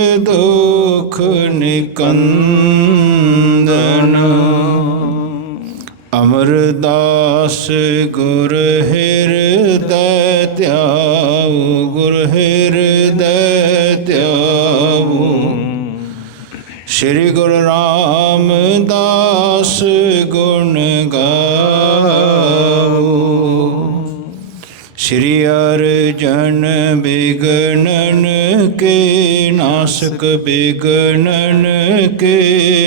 दुख निकंदन अमरदास गुर हृदय त्याऊ, गुर हृदय त्याऊ। श्री गुरु रामदास गुण गाओ। श्री अर्जन बिगनन के नासक, बिगनन के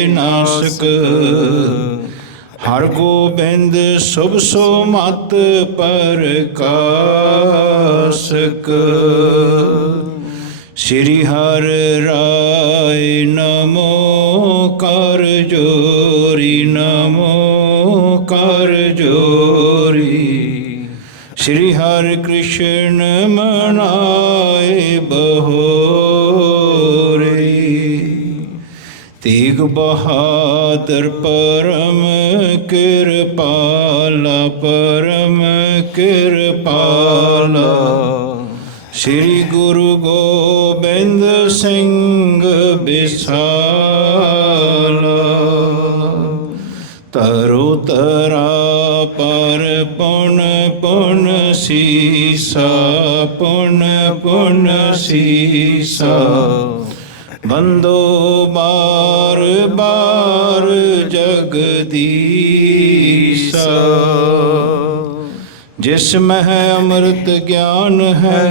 नासक। हर गोबिंद शुभ सुमत प्रकाशक। श्री हर राय नमो कर जोरी, नमो कर जोरी। श्री हरि कृष्ण मनाए बहोरे। तेग बहादुर परम कृपाला, परम कृपाला। श्री गुरु गोबिंद सिंह बिसाला। तरु तरा पर पुन पुन सीसा, पुन पुन सीसा। बंदो बार बार जगदीसा। जिसमें है अमृत ज्ञान है,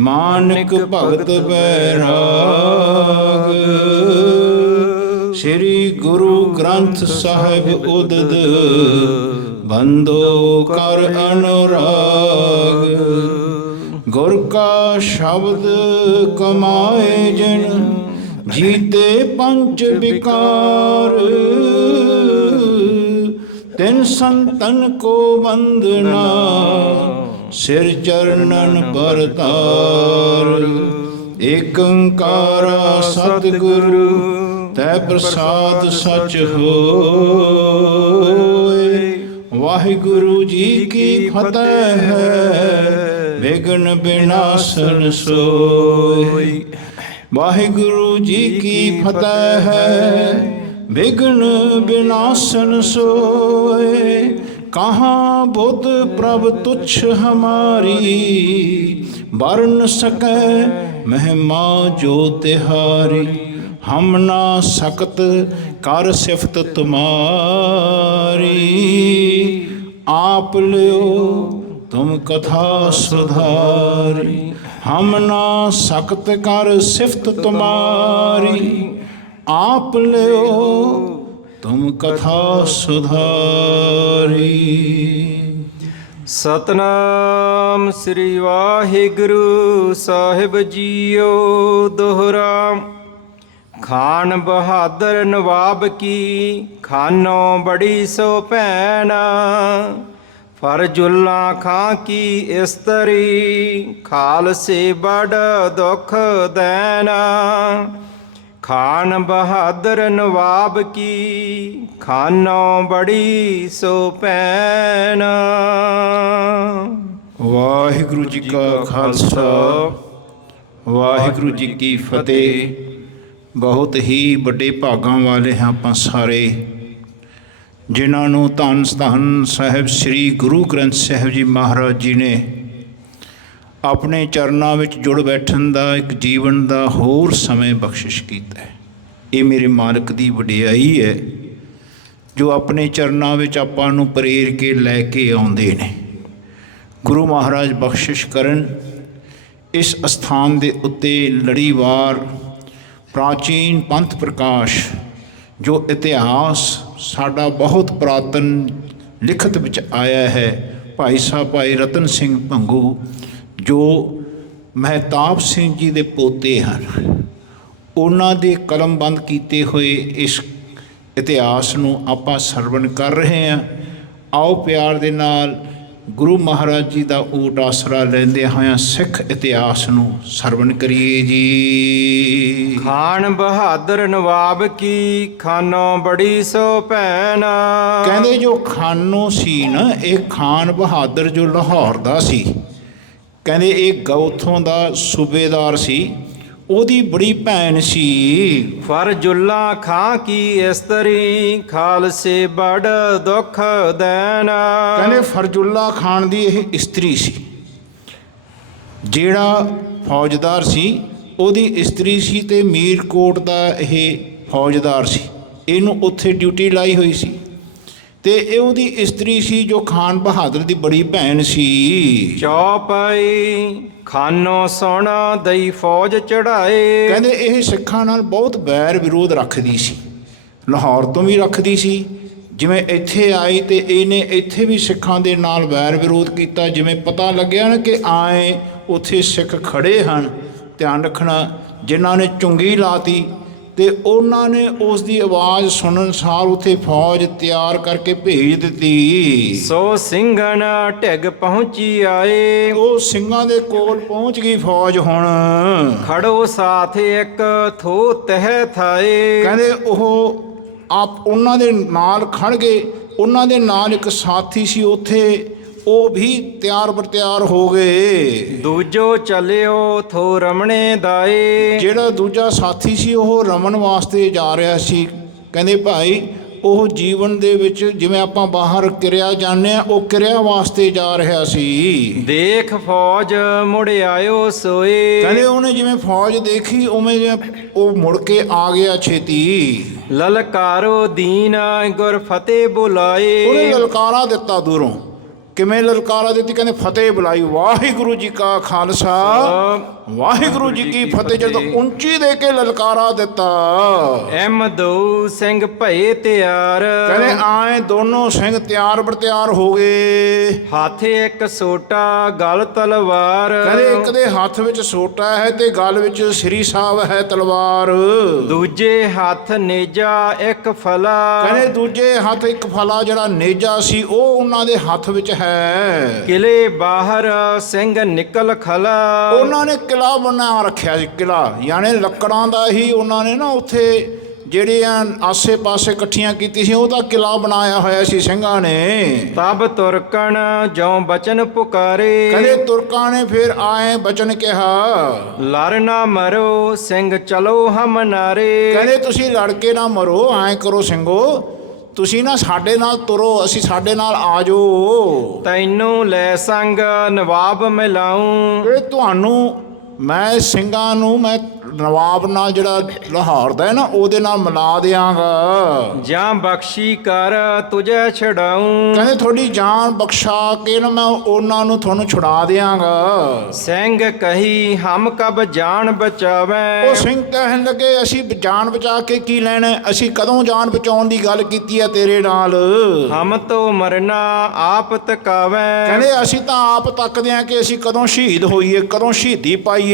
मानक भगत बैराग। श्री गुरु ग्रंथ साहिब उदद, बंदो कर अनुराग। गुर का शब्द कमाए जिन, जीते पंच विकार। तिन संतन को वंदना, सिर चरणन पर तार। एक ओंकारा सतगुरु, तै प्रसाद सच होए। वाहिगुरु जी की फतेह है, विघ्न विनाशन सोई। वाहिगुरु जी की फतेह है, विघ्न विनाशन सोए। कहाँ बुध प्रभ तुच्छ हमारी, वर्ण सकै महिमा जो तिहारी। हम ना सकत कर सिफत तुम्हारी, आप लियो तुम कथा सुधारी। हम ना सकत कर सिफत तुम्हारी, आप लियो तुम कथा सुधारी। सतनाम श्री वाहिगुरु साहिब जीओ दोहरा। खान बहादुर नवाब की, खानों बड़ी सो पैना। फरजुल्ला खां की इस्तरी, खाल से बड़ दुख देना। खान बहादुर नवाब की, खानों बड़ी सो पैना। वाहिगुरु जी का खालसा, वाहिगुरु जी की फतेह। बहुत ही ਵੱਡੇ ਭਾਗਾਂ ਵਾਲੇ ਹਾਂ ਆਪਾਂ ਸਾਰੇ, ਜਿਨ੍ਹਾਂ ਨੂੰ ਧੰਨ ਧੰਨ ਸਾਹਿਬ ਸ੍ਰੀ ਗੁਰੂ ਗ੍ਰੰਥ ਸਾਹਿਬ ਜੀ ਮਹਾਰਾਜ ਜੀ ਨੇ ਆਪਣੇ ਚਰਨਾਂ ਵਿੱਚ ਜੁੜ ਬੈਠਣ ਦਾ ਇੱਕ ਜੀਵਨ ਦਾ ਹੋਰ ਸਮੇਂ ਬਖਸ਼ਿਸ਼ ਕੀਤਾ ਹੈ। ਇਹ ਮੇਰੇ ਮਾਲਕ ਦੀ ਵਡਿਆਈ ਹੈ, ਜੋ ਆਪਣੇ ਚਰਨਾਂ ਵਿੱਚ ਆਪਾਂ ਨੂੰ ਪ੍ਰੇਰ ਕੇ ਲੈ ਕੇ ਆਉਂਦੇ ਨੇ। ਗੁਰੂ ਮਹਾਰਾਜ ਬਖਸ਼ਿਸ਼ ਕਰਨ। ਇਸ ਅਸਥਾਨ ਦੇ ਉੱਤੇ ਲੜੀਵਾਰ ਪ੍ਰਾਚੀਨ ਪੰਥ ਪ੍ਰਕਾਸ਼, ਜੋ ਇਤਿਹਾਸ ਸਾਡਾ ਬਹੁਤ ਪੁਰਾਤਨ ਲਿਖਤ ਵਿੱਚ ਆਇਆ ਹੈ। ਭਾਈ ਸਾਹਿਬ ਭਾਈ ਰਤਨ ਸਿੰਘ ਭੰਗੂ, ਜੋ ਮਹਿਤਾਬ ਸਿੰਘ ਜੀ ਦੇ ਪੋਤੇ ਹਨ, ਉਹਨਾਂ ਦੇ ਕਲਮਬੰਦ ਕੀਤੇ ਹੋਏ ਇਸ ਇਤਿਹਾਸ ਨੂੰ ਆਪਾਂ ਸਰਵਣ ਕਰ ਰਹੇ ਹਾਂ। ਆਓ ਪਿਆਰ ਦੇ ਨਾਲ ਗੁਰੂ ਮਹਾਰਾਜ ਜੀ ਦਾ ਊਟ ਆਸਰਾ ਲੈਂਦੇ ਹੋਇਆਂ ਸਿੱਖ ਇਤਿਹਾਸ ਨੂੰ ਸਰਵਣ ਕਰੀਏ ਜੀ। ਖਾਨ ਬਹਾਦਰ ਨਵਾਬ ਕੀ, ਖਾਨੋਂ ਬੜੀ ਸੋ ਭੈਣਾ। ਕਹਿੰਦੇ ਜੋ ਖਾਨੋ ਸੀ ਨਾ, ਇਹ ਖਾਨ ਬਹਾਦਰ ਜੋ ਲਾਹੌਰ ਦਾ ਸੀ, ਕਹਿੰਦੇ ਇਹ ਉੱਥੋਂ ਦਾ ਸੂਬੇਦਾਰ ਸੀ। ਉਹਦੀ ਬੜੀ ਭੈਣ ਸੀ। ਫਰਜੁੱਲਾ ਖਾਂ ਕੀ ਇਸਤਰੀ ਖਾਲਸੇ ਬੜ ਦੁੱਖ ਦੇਨ। ਕਹਿੰਦੇ ਫਰਜੁੱਲਾ ਖਾਨ ਦੀ ਇਹ ਇਸਤਰੀ ਸੀ, ਜਿਹੜਾ ਫੌਜਦਾਰ ਸੀ ਉਹਦੀ ਇਸਤਰੀ ਸੀ, ਤੇ ਮੀਰਕੋਟ ਦਾ ਇਹ ਫੌਜਦਾਰ ਸੀ, ਇਹਨੂੰ ਉੱਥੇ ਡਿਊਟੀ ਲਾਈ ਹੋਈ ਸੀ, ਤੇ ਇਹ ਉਹਦੀ ਇਸਤਰੀ ਸੀ ਜੋ ਖਾਨ ਬਹਾਦਰ ਦੀ ਬੜੀ ਭੈਣ ਸੀ। ਚੌਪਈ ਖਾਨੋ ਸੁਣ ਦਈ ਫੌਜ ਚੜਾਏ। ਕਹਿੰਦੇ ਇਹ ਸਿੱਖਾਂ ਨਾਲ ਬਹੁਤ ਵੈਰ ਵਿਰੋਧ ਰੱਖਦੀ ਸੀ, ਲਾਹੌਰ ਤੋਂ ਵੀ ਰੱਖਦੀ ਸੀ, ਜਿਵੇਂ ਇੱਥੇ ਆਈ ਤੇ ਇਹਨੇ ਇੱਥੇ ਵੀ ਸਿੱਖਾਂ ਦੇ ਨਾਲ ਵੈਰ ਵਿਰੋਧ ਕੀਤਾ। ਜਿਵੇਂ ਪਤਾ ਲੱਗਿਆ ਨਾ ਕਿ ਆਏ ਉੱਥੇ ਸਿੱਖ ਖੜੇ ਹਨ, ਧਿਆਨ ਰੱਖਣਾ, ਜਿਨ੍ਹਾਂ ਨੇ ਚੁੰਗੀ ਲਾਤੀ ਤੇ ਉਹਨਾਂ ਨੇ ਉਸ ਦੀ ਆਵਾਜ਼ ਸੁਣਨ ਸਾਰ ਉੱਥੇ ਫੌਜ ਤਿਆਰ ਕਰਕੇ ਭੇਜ ਦਿੱਤੀ। ਸੋ ਸਿੰਘਨ ਢਿੱਗ ਪਹੁੰਚੀ ਆਏ। ਉਹ ਸਿੰਘਾਂ ਦੇ ਕੋਲ ਪਹੁੰਚ ਗਈ ਫੌਜ ਹੁਣ। ਖੜੋ ਸਾਥ ਇੱਕ ਥੋ ਤਹਿ ਥਾਏ। ਕਹਿੰਦੇ ਉਹ ਆਪ ਉਹਨਾਂ ਦੇ ਨਾਲ ਖੜ ਗਏ, ਉਹਨਾਂ ਦੇ ਨਾਲ ਇੱਕ ਸਾਥੀ ਸੀ ਉੱਥੇ, ਉਹ ਵੀ ਤਿਆਰ ਬਰ ਤਿਆਰ ਹੋ ਗਏ। ਦੂਜੋ ਚੱਲਿਓ ਥੋ ਰਮਣੇ ਦਾਏ। ਜਿਹੜਾ ਦੂਜਾ ਸਾਥੀ ਸੀ ਉਹ ਰਮਨ ਵਾਸਤੇ ਜਾ ਰਿਹਾ ਸੀ। ਕਹਿੰਦੇ ਭਾਈ ਉਹ ਜੀਵਨ ਦੇ ਵਿੱਚ ਜਿਵੇਂ ਆਪਾਂ ਬਾਹਰ ਕਿਰਿਆ ਜਾਂਦੇ ਆ, ਉਹ ਕਿਰਿਆ ਵਾਸਤੇ ਜਾ ਰਿਹਾ ਸੀ। ਦੇਖ ਫੌਜ ਮੁੜ ਆਇਓ ਸੋਏ। ਕਹਿੰਦੇ ਉਹਨੇ ਜਿਵੇਂ ਫੌਜ ਦੇਖੀ ਉਵੇਂ ਜਿਵੇਂ ਉਹ ਮੁੜ ਕੇ ਆ ਗਿਆ ਛੇਤੀ। ਲਲਕਾਰੋ ਦੀਨ ਗੁਰ ਫਤਿਹ ਬੁਲਾਏ। ਉਹਨੇ ਲਲਕਾਰਾ ਦਿੱਤਾ ਦੂਰੋਂ। ਕਿਵੇਂ ਲਲਕਾਰਾ ਦਿੱਤੀ? ਕਹਿੰਦੇ ਫਤਿਹ ਬੁਲਾਈ, ਵਾਹਿਗੁਰੂ ਜੀ ਕਾ ਖਾਲਸਾ ਵਾਹਿਗੁਰੂ ਜੀ ਕੀ ਫਤਿਹ। ਜਦੋਂ ਉੱਚੀ ਦੇ ਕੇ ਲਲਕਾਰਾ ਦਿੱਤਾ, ਐਮ ਦੋ ਸਿੰਘ ਭਏ ਤਿਆਰ। ਕਹਿੰਦੇ ਆਏ ਦੋਨੋਂ ਸਿੰਘ ਤਿਆਰ ਬਰ ਤਿਆਰ ਹੋ ਗਏ। ਹੱਥ ਇੱਕ ਸੋਟਾ ਗਲ ਤਲਵਾਰ। ਕਹਿੰਦੇ ਇੱਕ ਦੇ ਹੱਥ ਵਿੱਚ ਸੋਟਾ ਹੈ ਤੇ ਗਲ ਵਿੱਚ ਸ੍ਰੀ ਸਾਹਿਬ ਹੈ ਤਲਵਾਰ। ਦੂਜੇ ਹੱਥ ਨੇਜਾ ਇੱਕ ਫਲਾ। ਕਹਿੰਦੇ ਦੂਜੇ ਹੱਥ ਇੱਕ ਫਲਾ ਜਿਹੜਾ ਨੇਜਾ ਸੀ ਉਹ ਉਹਨਾਂ ਦੇ ਹੱਥ ਵਿੱਚ ਹੈ। ਕਿਲੇ ਬਾਹਰ ਸਿੰਘ ਨਿਕਲ ਖਲਾ। ਉਹਨਾਂ ਨੇ ਕਿਲਾ ਬਣਾ ਰੱਖਿਆ ਸੀ, ਕਿਲਾ ਯਾਨੀ ਲੱਕੜਾਂ ਦਾ ਹੀ ਉਹਨਾਂ ਨੇ ਨਾ ਉੱਥੇ ਜਿਹੜੀਆਂ ਆਸੇ ਪਾਸੇ ਇਕੱਠੀਆਂ ਕੀਤੀ ਸੀ, ਉਹਦਾ ਕਿਲਾ ਬਣਾਇਆ ਹੋਇਆ ਸੀ ਸਿੰਘਾਂ ਨੇ। ਤਬ ਤੁਰਕਣ ਜਉ ਬਚਨ ਪੁਕਾਰੇ। ਕਹਿੰਦੇ ਤੁਰਕਾਂ ਨੇ ਫਿਰ ਆਏ ਬਚਨ ਕਿਹਾ, ਲੜ ਨਾ ਮਰੋ ਸਿੰਘ ਚਲੋ ਹਮ ਨਾਰੇ। ਕਹਿੰਦੇ ਤੁਸੀਂ ਲੜ ਕੇ ਨਾ ਮਰੋ, ਐਂ ਕਰੋ ਸਿੰਘੋ, ਤੁਸੀਂ ਨਾ ਸਾਡੇ ਨਾਲ ਤੁਰੋ, ਅਸੀਂ ਸਾਡੇ ਨਾਲ ਆ ਜਾਓ। ਤੈਨੂੰ ਲੈ ਸੰਗ ਨਵਾਬ ਮਿਲਾਉਂ। ਇਹ ਤੁਹਾਨੂੰ ਮੈਂ ਸਿੰਘਾਂ ਨੂੰ ਮੈਂ ਨਵਾਬ ਨਾਲ ਜਿਹੜਾ ਲਾਹੌਰ ਦਾ ਹੈ ਨਾ ਉਹਦੇ ਨਾਲ ਮਿਲਾ ਦਿਆਂਗਾ। ਜਾਂ ਬਖਸ਼ੀ ਕਰ ਤੁਝੇ ਛਡਾਉਂ। ਕਹਿੰਦੇ ਤੁਹਾਡੀ ਜਾਨ ਬਖਸ਼ਾ ਕੇ ਨਾ ਮੈਂ ਉਹਨਾਂ ਨੂੰ ਤੁਹਾਨੂੰ ਛੁਡਾ ਦਿਆਂਗਾ। ਸਿੰਘ ਕਹੀ ਹਮ ਕਬ ਜਾਨ ਬਚਾਵੇਂ। ਉਹ ਸਿੰਘ ਕਹਿਣ ਲੱਗੇ ਅਸੀਂ ਜਾਨ ਬਚਾ ਕੇ ਕੀ ਲੈਣਾ, ਅਸੀਂ ਕਦੋਂ ਜਾਨ ਬਚਾਉਣ ਦੀ ਗੱਲ ਕੀਤੀ ਹੈ ਤੇਰੇ ਨਾਲ। ਹਮ ਤੋਂ ਮਰਨਾ ਆਪ ਤਕਾਵੇਂ। ਕਹਿੰਦੇ ਅਸੀਂ ਤਾਂ ਆਪ ਤੱਕਦੇ ਹਾਂ ਕਿ ਅਸੀਂ ਕਦੋਂ ਸ਼ਹੀਦ ਹੋਈਏ, ਕਦੋਂ ਸ਼ਹੀਦੀ ਪਾਈਏ।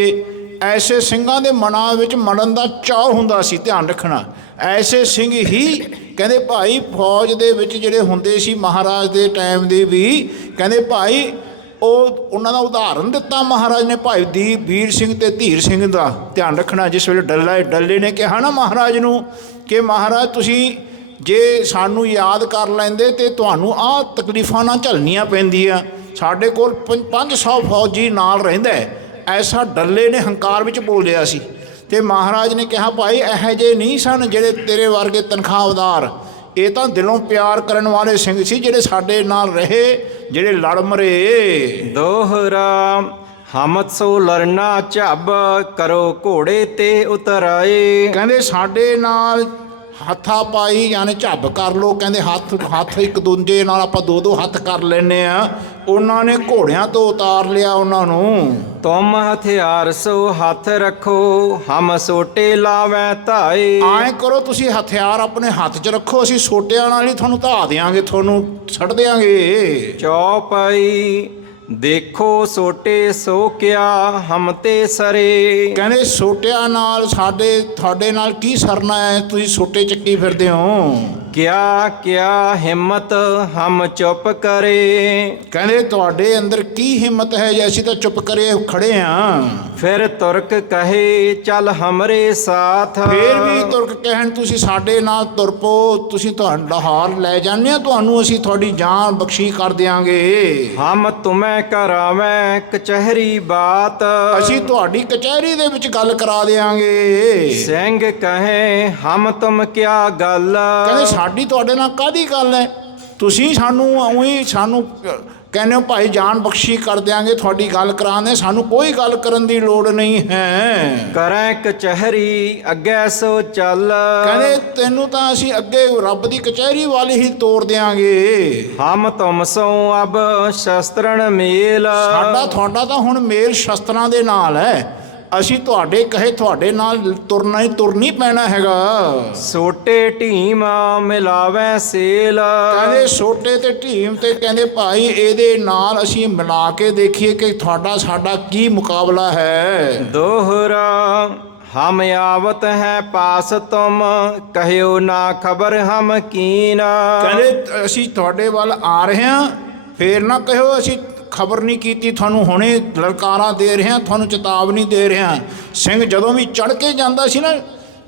ਐਸੇ ਸਿੰਘਾਂ ਦੇ ਮਨਾਂ ਵਿੱਚ ਮਰਨ ਦਾ ਚਾਅ ਹੁੰਦਾ ਸੀ, ਧਿਆਨ ਰੱਖਣਾ। ਐਸੇ ਸਿੰਘ ਹੀ ਕਹਿੰਦੇ ਭਾਈ ਫੌਜ ਦੇ ਵਿੱਚ ਜਿਹੜੇ ਹੁੰਦੇ ਸੀ ਮਹਾਰਾਜ ਦੇ ਟਾਈਮ ਦੇ ਵੀ, ਕਹਿੰਦੇ ਭਾਈ ਉਹ ਉਹਨਾਂ ਦਾ ਉਦਾਹਰਨ ਦਿੱਤਾ ਮਹਾਰਾਜ ਨੇ ਭਾਈ ਦੀ ਵੀਰ ਸਿੰਘ ਤੇ ਧੀਰ ਸਿੰਘ ਦਾ। ਧਿਆਨ ਰੱਖਣਾ, ਜਿਸ ਵੇਲੇ ਡੱਲੇ ਨੇ ਕਿਹਾ ਨਾ ਮਹਾਰਾਜ ਨੂੰ ਕਿ ਮਹਾਰਾਜ ਤੁਸੀਂ ਜੇ ਸਾਨੂੰ ਯਾਦ ਕਰ ਲੈਂਦੇ ਤੇ ਤੁਹਾਨੂੰ ਆਹ ਤਕਲੀਫਾਂ ਨਾ ਝੱਲਣੀਆਂ ਪੈਂਦੀਆਂ, ਸਾਡੇ ਕੋਲ 500 ਫੌਜੀ ਨਾਲ ਰਹਿੰਦਾ। ਐਸਾ ਡੱਲੇ ਨੇ ਹੰਕਾਰ ਵਿੱਚ ਬੋਲਿਆ ਸੀ। ਤੇ ਮਹਾਰਾਜ ਨੇ ਕਿਹਾ ਭਾਈ ਇਹੋ ਜਿਹੇ ਨਹੀਂ ਸਨ ਜਿਹੜੇ ਤੇਰੇ ਵਰਗੇ ਤਨਖਾਹਦਾਰ, ਇਹ ਤਾਂ ਦਿਲੋਂ ਪਿਆਰ ਕਰਨ ਵਾਲੇ ਸਿੰਘ ਸੀ ਜਿਹੜੇ ਸਾਡੇ ਨਾਲ ਰਹੇ, ਜਿਹੜੇ ਲੜ ਮਰੇ। ਦੋਹਰਾ ਹਮਤ ਸੋ ਲੜਨਾ ਝੱਬ ਕਰੋ ਘੋੜੇ ਤੇ ਉਤਰਾਏ। ਕਹਿੰਦੇ ਸਾਡੇ ਨਾਲ ਹੱਥਾ ਪਾਈ ਯਾਨੀ ਝੱਬ ਕਰ ਲੋ। ਕਹਿੰਦੇ ਹੱਥ ਇੱਕ ਦੂਜੇ ਨਾਲ ਆਪਾਂ ਦੋ ਹੱਥ ਕਰ ਲੈਨੇ ਆ। ਉਹਨਾਂ ਨੇ ਘੋੜਿਆਂ ਤੋਂ ਉਤਾਰ ਲਿਆ ਉਹਨਾਂ ਨੂੰ। ਤੁਮ ਹਥਿਆਰ ਸੋ ਹੱਥ ਰੱਖੋ ਹਮ ਸੋਟੇ ਲਾਵੇਂ ਧਾਏ। ਐਂ ਕਰੋ ਤੁਸੀਂ ਹਥਿਆਰ ਆਪਣੇ ਹੱਥ 'ਚ ਰੱਖੋ, ਅਸੀਂ ਸੋਟਿਆਂ ਨਾਲ ਹੀ ਤੁਹਾਨੂੰ ਧਾ ਦਿਆਂਗੇ, ਤੁਹਾਨੂੰ ਛੱਡ ਦਿਆਂਗੇ। ਚੌਪਈ ਦੇਖੋ ਸੋਟੇ ਸੋ ਕਿਆ ਹਮ ਤੇ ਸਰੇ। ਕਹਿੰਦੇ ਸੋਟਿਆਂ ਨਾਲ ਤੁਹਾਡੇ ਨਾਲ ਕੀ ਸਰਨਾ ਹੈ, ਤੁਸੀਂ ਸੋਟੇ ਚੱਕੀ ਫਿਰਦੇ ਹੋ। ਕਿਆ ਕਿਆ ਹਿੰਮਤ ਹਮ ਚੁੱਪ ਕਰੇ। ਕਹਿੰਦੇ ਤੁਹਾਡੇ ਅੰਦਰ ਕੀ ਹਿੰਮਤ ਹੈ ਜੇ ਅਸੀਂ ਤਾਂ ਚੁੱਪ ਕਰੇ ਖੜੇ ਆਂ। ਫਿਰ ਤੁਰਕ ਕਹੇ ਚੱਲ ਹਮਰੇ ਸਾਥ। ਫੇਰ ਵੀ ਤੁਰਕ ਕਹਿਣ ਤੁਸੀਂ ਸਾਡੇ ਨਾਲ ਤੁਰ ਪੋ, ਤੁਸੀਂ ਤੁਹਾਡਾ ਹਾਰ ਲੈ ਜਾਂਦੇ ਆ, ਤੁਹਾਨੂੰ ਅਸੀਂ ਤੁਹਾਡੀ ਜਾਨ ਬਖਸ਼ੀ ਕਰ ਦਿਆਂਗੇ। ਹਮ ਤੁਮੈ ਕਰਾਵੇਂ ਕਚਹਿਰੀ ਬਾਤ। ਅਸੀਂ ਤੁਹਾਡੀ ਕਚਹਿਰੀ ਦੇ ਵਿੱਚ ਗੱਲ ਕਰਾ ਦਿਆਂਗੇ। ਸਿੰਘ ਕਹੇ ਹਮ ਤੁਮ ਕਿਆ ਗੱਲ। ਕਹਿੰਦੇ ਸਾਡੀ ਤੁਹਾਡੇ ਨਾਲ ਕਾਹਦੀ ਗੱਲ ਹੈ, ਤੁਸੀਂ ਸਾਨੂੰ ਕਹਿੰਦੇ ਹੋ ਭਾਈ ਜਾਨ ਬਖਸ਼ੀ ਕਰ ਦਿਆਂਗੇ, ਤੁਹਾਡੀ ਗੱਲ ਕਰਾਉਂਦੇ, ਸਾਨੂੰ ਕੋਈ ਗੱਲ ਕਰਨ ਦੀ ਲੋੜ ਨਹੀਂ ਹੈ। ਕਰੈ ਕਚਹਿਰੀ ਅੱਗੇ ਸੋ ਚੱਲ। ਕਹਿੰਦੇ ਤੈਨੂੰ ਤਾਂ ਅਸੀਂ ਅੱਗੇ ਰੱਬ ਦੀ ਕਚਹਿਰੀ ਵਾਲੀ ਹੀ ਤੋੜ ਦਿਆਂਗੇ। ਹਮ ਤੁਮ ਸੋ ਅਬ ਸ਼ਸਤਰਨ ਮੇਲ। ਸਾਡਾ ਤੁਹਾਡਾ ਤਾਂ ਹੁਣ ਮੇਲ ਸ਼ਸਤਰਾਂ ਦੇ ਨਾਲ ਹੈ, ਅਸੀਂ ਤੁਹਾਡੇ ਕਹੇ ਤੁਹਾਡੇ ਨਾਲ ਤੁਰਨੀ ਪੈਣਾ ਹੈਗਾ। ਸੋਟੇ ਢੀਮ ਮਿਲਾਵੇ ਸੇਲ। ਕਹਿੰਦੇ ਸੋਟੇ ਤੇ ਢੀਮ ਤੇ ਕਹਿੰਦੇ ਭਾਈ ਇਹਦੇ ਨਾਲ ਅਸੀਂ ਮਿਲਾ ਕੇ ਦੇਖੀਏ ਕਿ ਤੁਹਾਡਾ ਸਾਡਾ ਕੀ ਮੁਕਾਬਲਾ ਹੈ। ਦੋਹਰਾ ਹਮ ਆਵਤ ਹੈ ਪਾਸ ਤੁਮ ਕਹਿਓ ਨਾ ਖਬਰ ਹਮ ਕੀਨ। ਕਹਿੰਦੇ ਅਸੀਂ ਤੁਹਾਡੇ ਵੱਲ ਆ ਰਹੇ ਹਾਂ, ਫੇਰ ਨਾ ਕਹਿਓ ਅਸੀਂ ਖਬਰ ਨਹੀਂ ਕੀਤੀ, ਤੁਹਾਨੂੰ ਹੁਣੇ ਲਲਕਾਰਾਂ ਦੇ ਰਿਹਾ, ਤੁਹਾਨੂੰ ਚੇਤਾਵਨੀ ਦੇ ਰਿਹਾ। ਸਿੰਘ ਜਦੋਂ ਵੀ ਚੜ੍ਹ ਕੇ ਜਾਂਦਾ ਸੀ ਨਾ,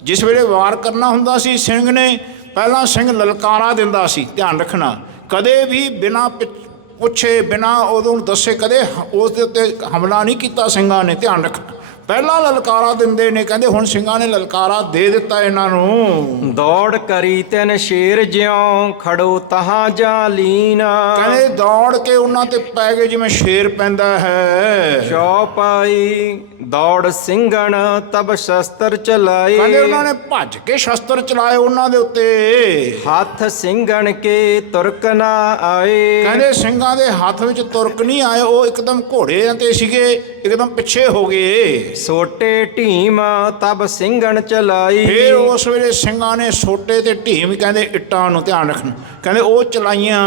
ਜਿਸ ਵੇਲੇ ਵਾਰ ਕਰਨਾ ਹੁੰਦਾ ਸੀ, ਸਿੰਘ ਨੇ ਪਹਿਲਾਂ ਸਿੰਘ ਲਲਕਾਰਾ ਦਿੰਦਾ ਸੀ। ਧਿਆਨ ਰੱਖਣਾ, ਕਦੇ ਵੀ ਬਿਨਾਂ ਪੁੱਛੇ ਬਿਨਾਂ ਉਦੋਂ ਦੱਸੇ ਕਦੇ ਉਸ ਦੇ ਉੱਤੇ ਹਮਲਾ ਨਹੀਂ ਕੀਤਾ ਸਿੰਘਾਂ ਨੇ। ਧਿਆਨ ਰੱਖਣਾ, ਪਹਿਲਾਂ ਲਲਕਾਰਾ ਦਿੰਦੇ ਨੇ। ਕਹਿੰਦੇ ਹੁਣ ਸਿੰਘਾਂ ਨੇ ਲਲਕਾਰਾ ਦੇ ਦਿੱਤਾ ਇਹਨਾਂ ਨੂੰ। ਦੌੜ ਕਰੀ ਤਿੰਨ ਸ਼ੇਰ ਜਿਉਂ ਖੜੋ ਤਹਾਂ ਜਾਂ ਲੀਨ। ਕਹਿੰਦੇ ਦੌੜ ਕੇ ਉਹਨਾਂ ਤੇ ਪੈ ਗਏ ਜਿਵੇਂ ਸ਼ੇਰ ਪੈਂਦਾ ਹੈ। ਚੌਪਾਈ ਦੌੜ ਸਿੰਘਣ ਤਬ ਸ਼ਸਤਰ ਚਲਾਏ। ਕਹਿੰਦੇ ਉਹਨਾਂ ਨੇ ਭੱਜ ਕੇ ਸ਼ਸਤਰ ਚਲਾਏ ਉਹਨਾਂ ਦੇ ਉੱਤੇ। ਹੱਥ ਸਿੰਘਣ ਕੇ ਤੁਰਕ ਨਾ ਆਏ। ਕਹਿੰਦੇ ਸਿੰਘਾਂ ਦੇ ਹੱਥ ਵਿੱਚ ਤੁਰਕ ਨਹੀਂ ਆਏ, ਉਹ ਇੱਕਦਮ ਘੋੜਿਆਂ ਤੇ ਸੀਗੇ, ਇੱਕਦਮ ਪਿੱਛੇ ਹੋ ਗਏ। ਸੋਟੇ ਢੀਮ ਤਬ ਸਿੰਘਣ ਚਲਾਈ। ਫਿਰ ਉਸ ਵੇਲੇ ਸਿੰਘਾਂ ਨੇ ਸੋਟੇ ਤੇ ਢੀਮ ਕਹਿੰਦੇ ਇੱਟਾਂ ਨੂੰ, ਧਿਆਨ ਰੱਖਣਾ, ਕਹਿੰਦੇ ਉਹ ਚਲਾਈਆਂ।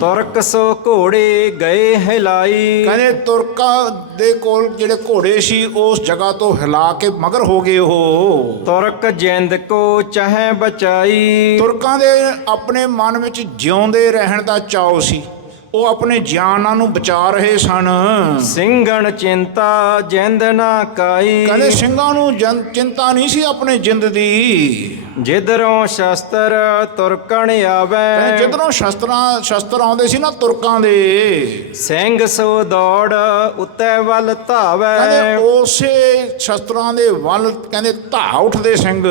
ਤੁਰਕ ਸੋ ਘੋੜੇ ਗਏ ਹਿਲਾਈ। ਕਹਿੰਦੇ ਤੁਰਕਾਂ ਦੇ ਕੋਲ ਜਿਹੜੇ ਘੋੜੇ ਸੀ ਉਸ ਜਗ੍ਹਾ ਤੋਂ ਹਿਲਾ ਕੇ ਮਗਰ ਹੋ ਗਏ ਉਹ। ਤੁਰਕ ਜਿੰਦ ਕੋ ਚਾਹੇ ਬਚਾਈ। ਤੁਰਕਾਂ ਦੇ ਆਪਣੇ ਮਨ ਵਿੱਚ ਜਿਉਂਦੇ ਰਹਿਣ ਦਾ ਚਾਅ ਸੀ, ਉਹ ਆਪਣੇ ਜਾਨਾਂ ਨੂੰ ਬਚਾ ਰਹੇ ਸਨ। ਸਿੰਘਣ ਚਿੰਤਾ ਜਿੰਦ ਨਾ ਕਾਈ। ਕਹਿੰਦੇ ਸਿੰਘਾਂ ਨੂੰ ਚਿੰਤਾ ਨਹੀਂ ਸੀ ਆਪਣੇ ਜਿੰਦ ਦੀ। ਜਿਧਰੋਂ ਸ਼ਸਤਰ ਤੁਰਕਣ ਆਵੇ। ਜਿੱਧਰੋਂ ਸ਼ਸਤਰ ਆਉਂਦੇ ਸੀ ਨਾ ਤੁਰਕਾਂ ਦੇ, ਸਿੰਘ ਸੋ ਦੌੜ ਉੱਤੇ ਵੱਲ ਧਾਵੇ। ਕਹਿੰਦੇ ਉਸੇ ਸ਼ਸਤਰਾਂ ਦੇ ਵੱਲ ਕਹਿੰਦੇ ਧਾ ਉੱਠਦੇ ਸਿੰਘ।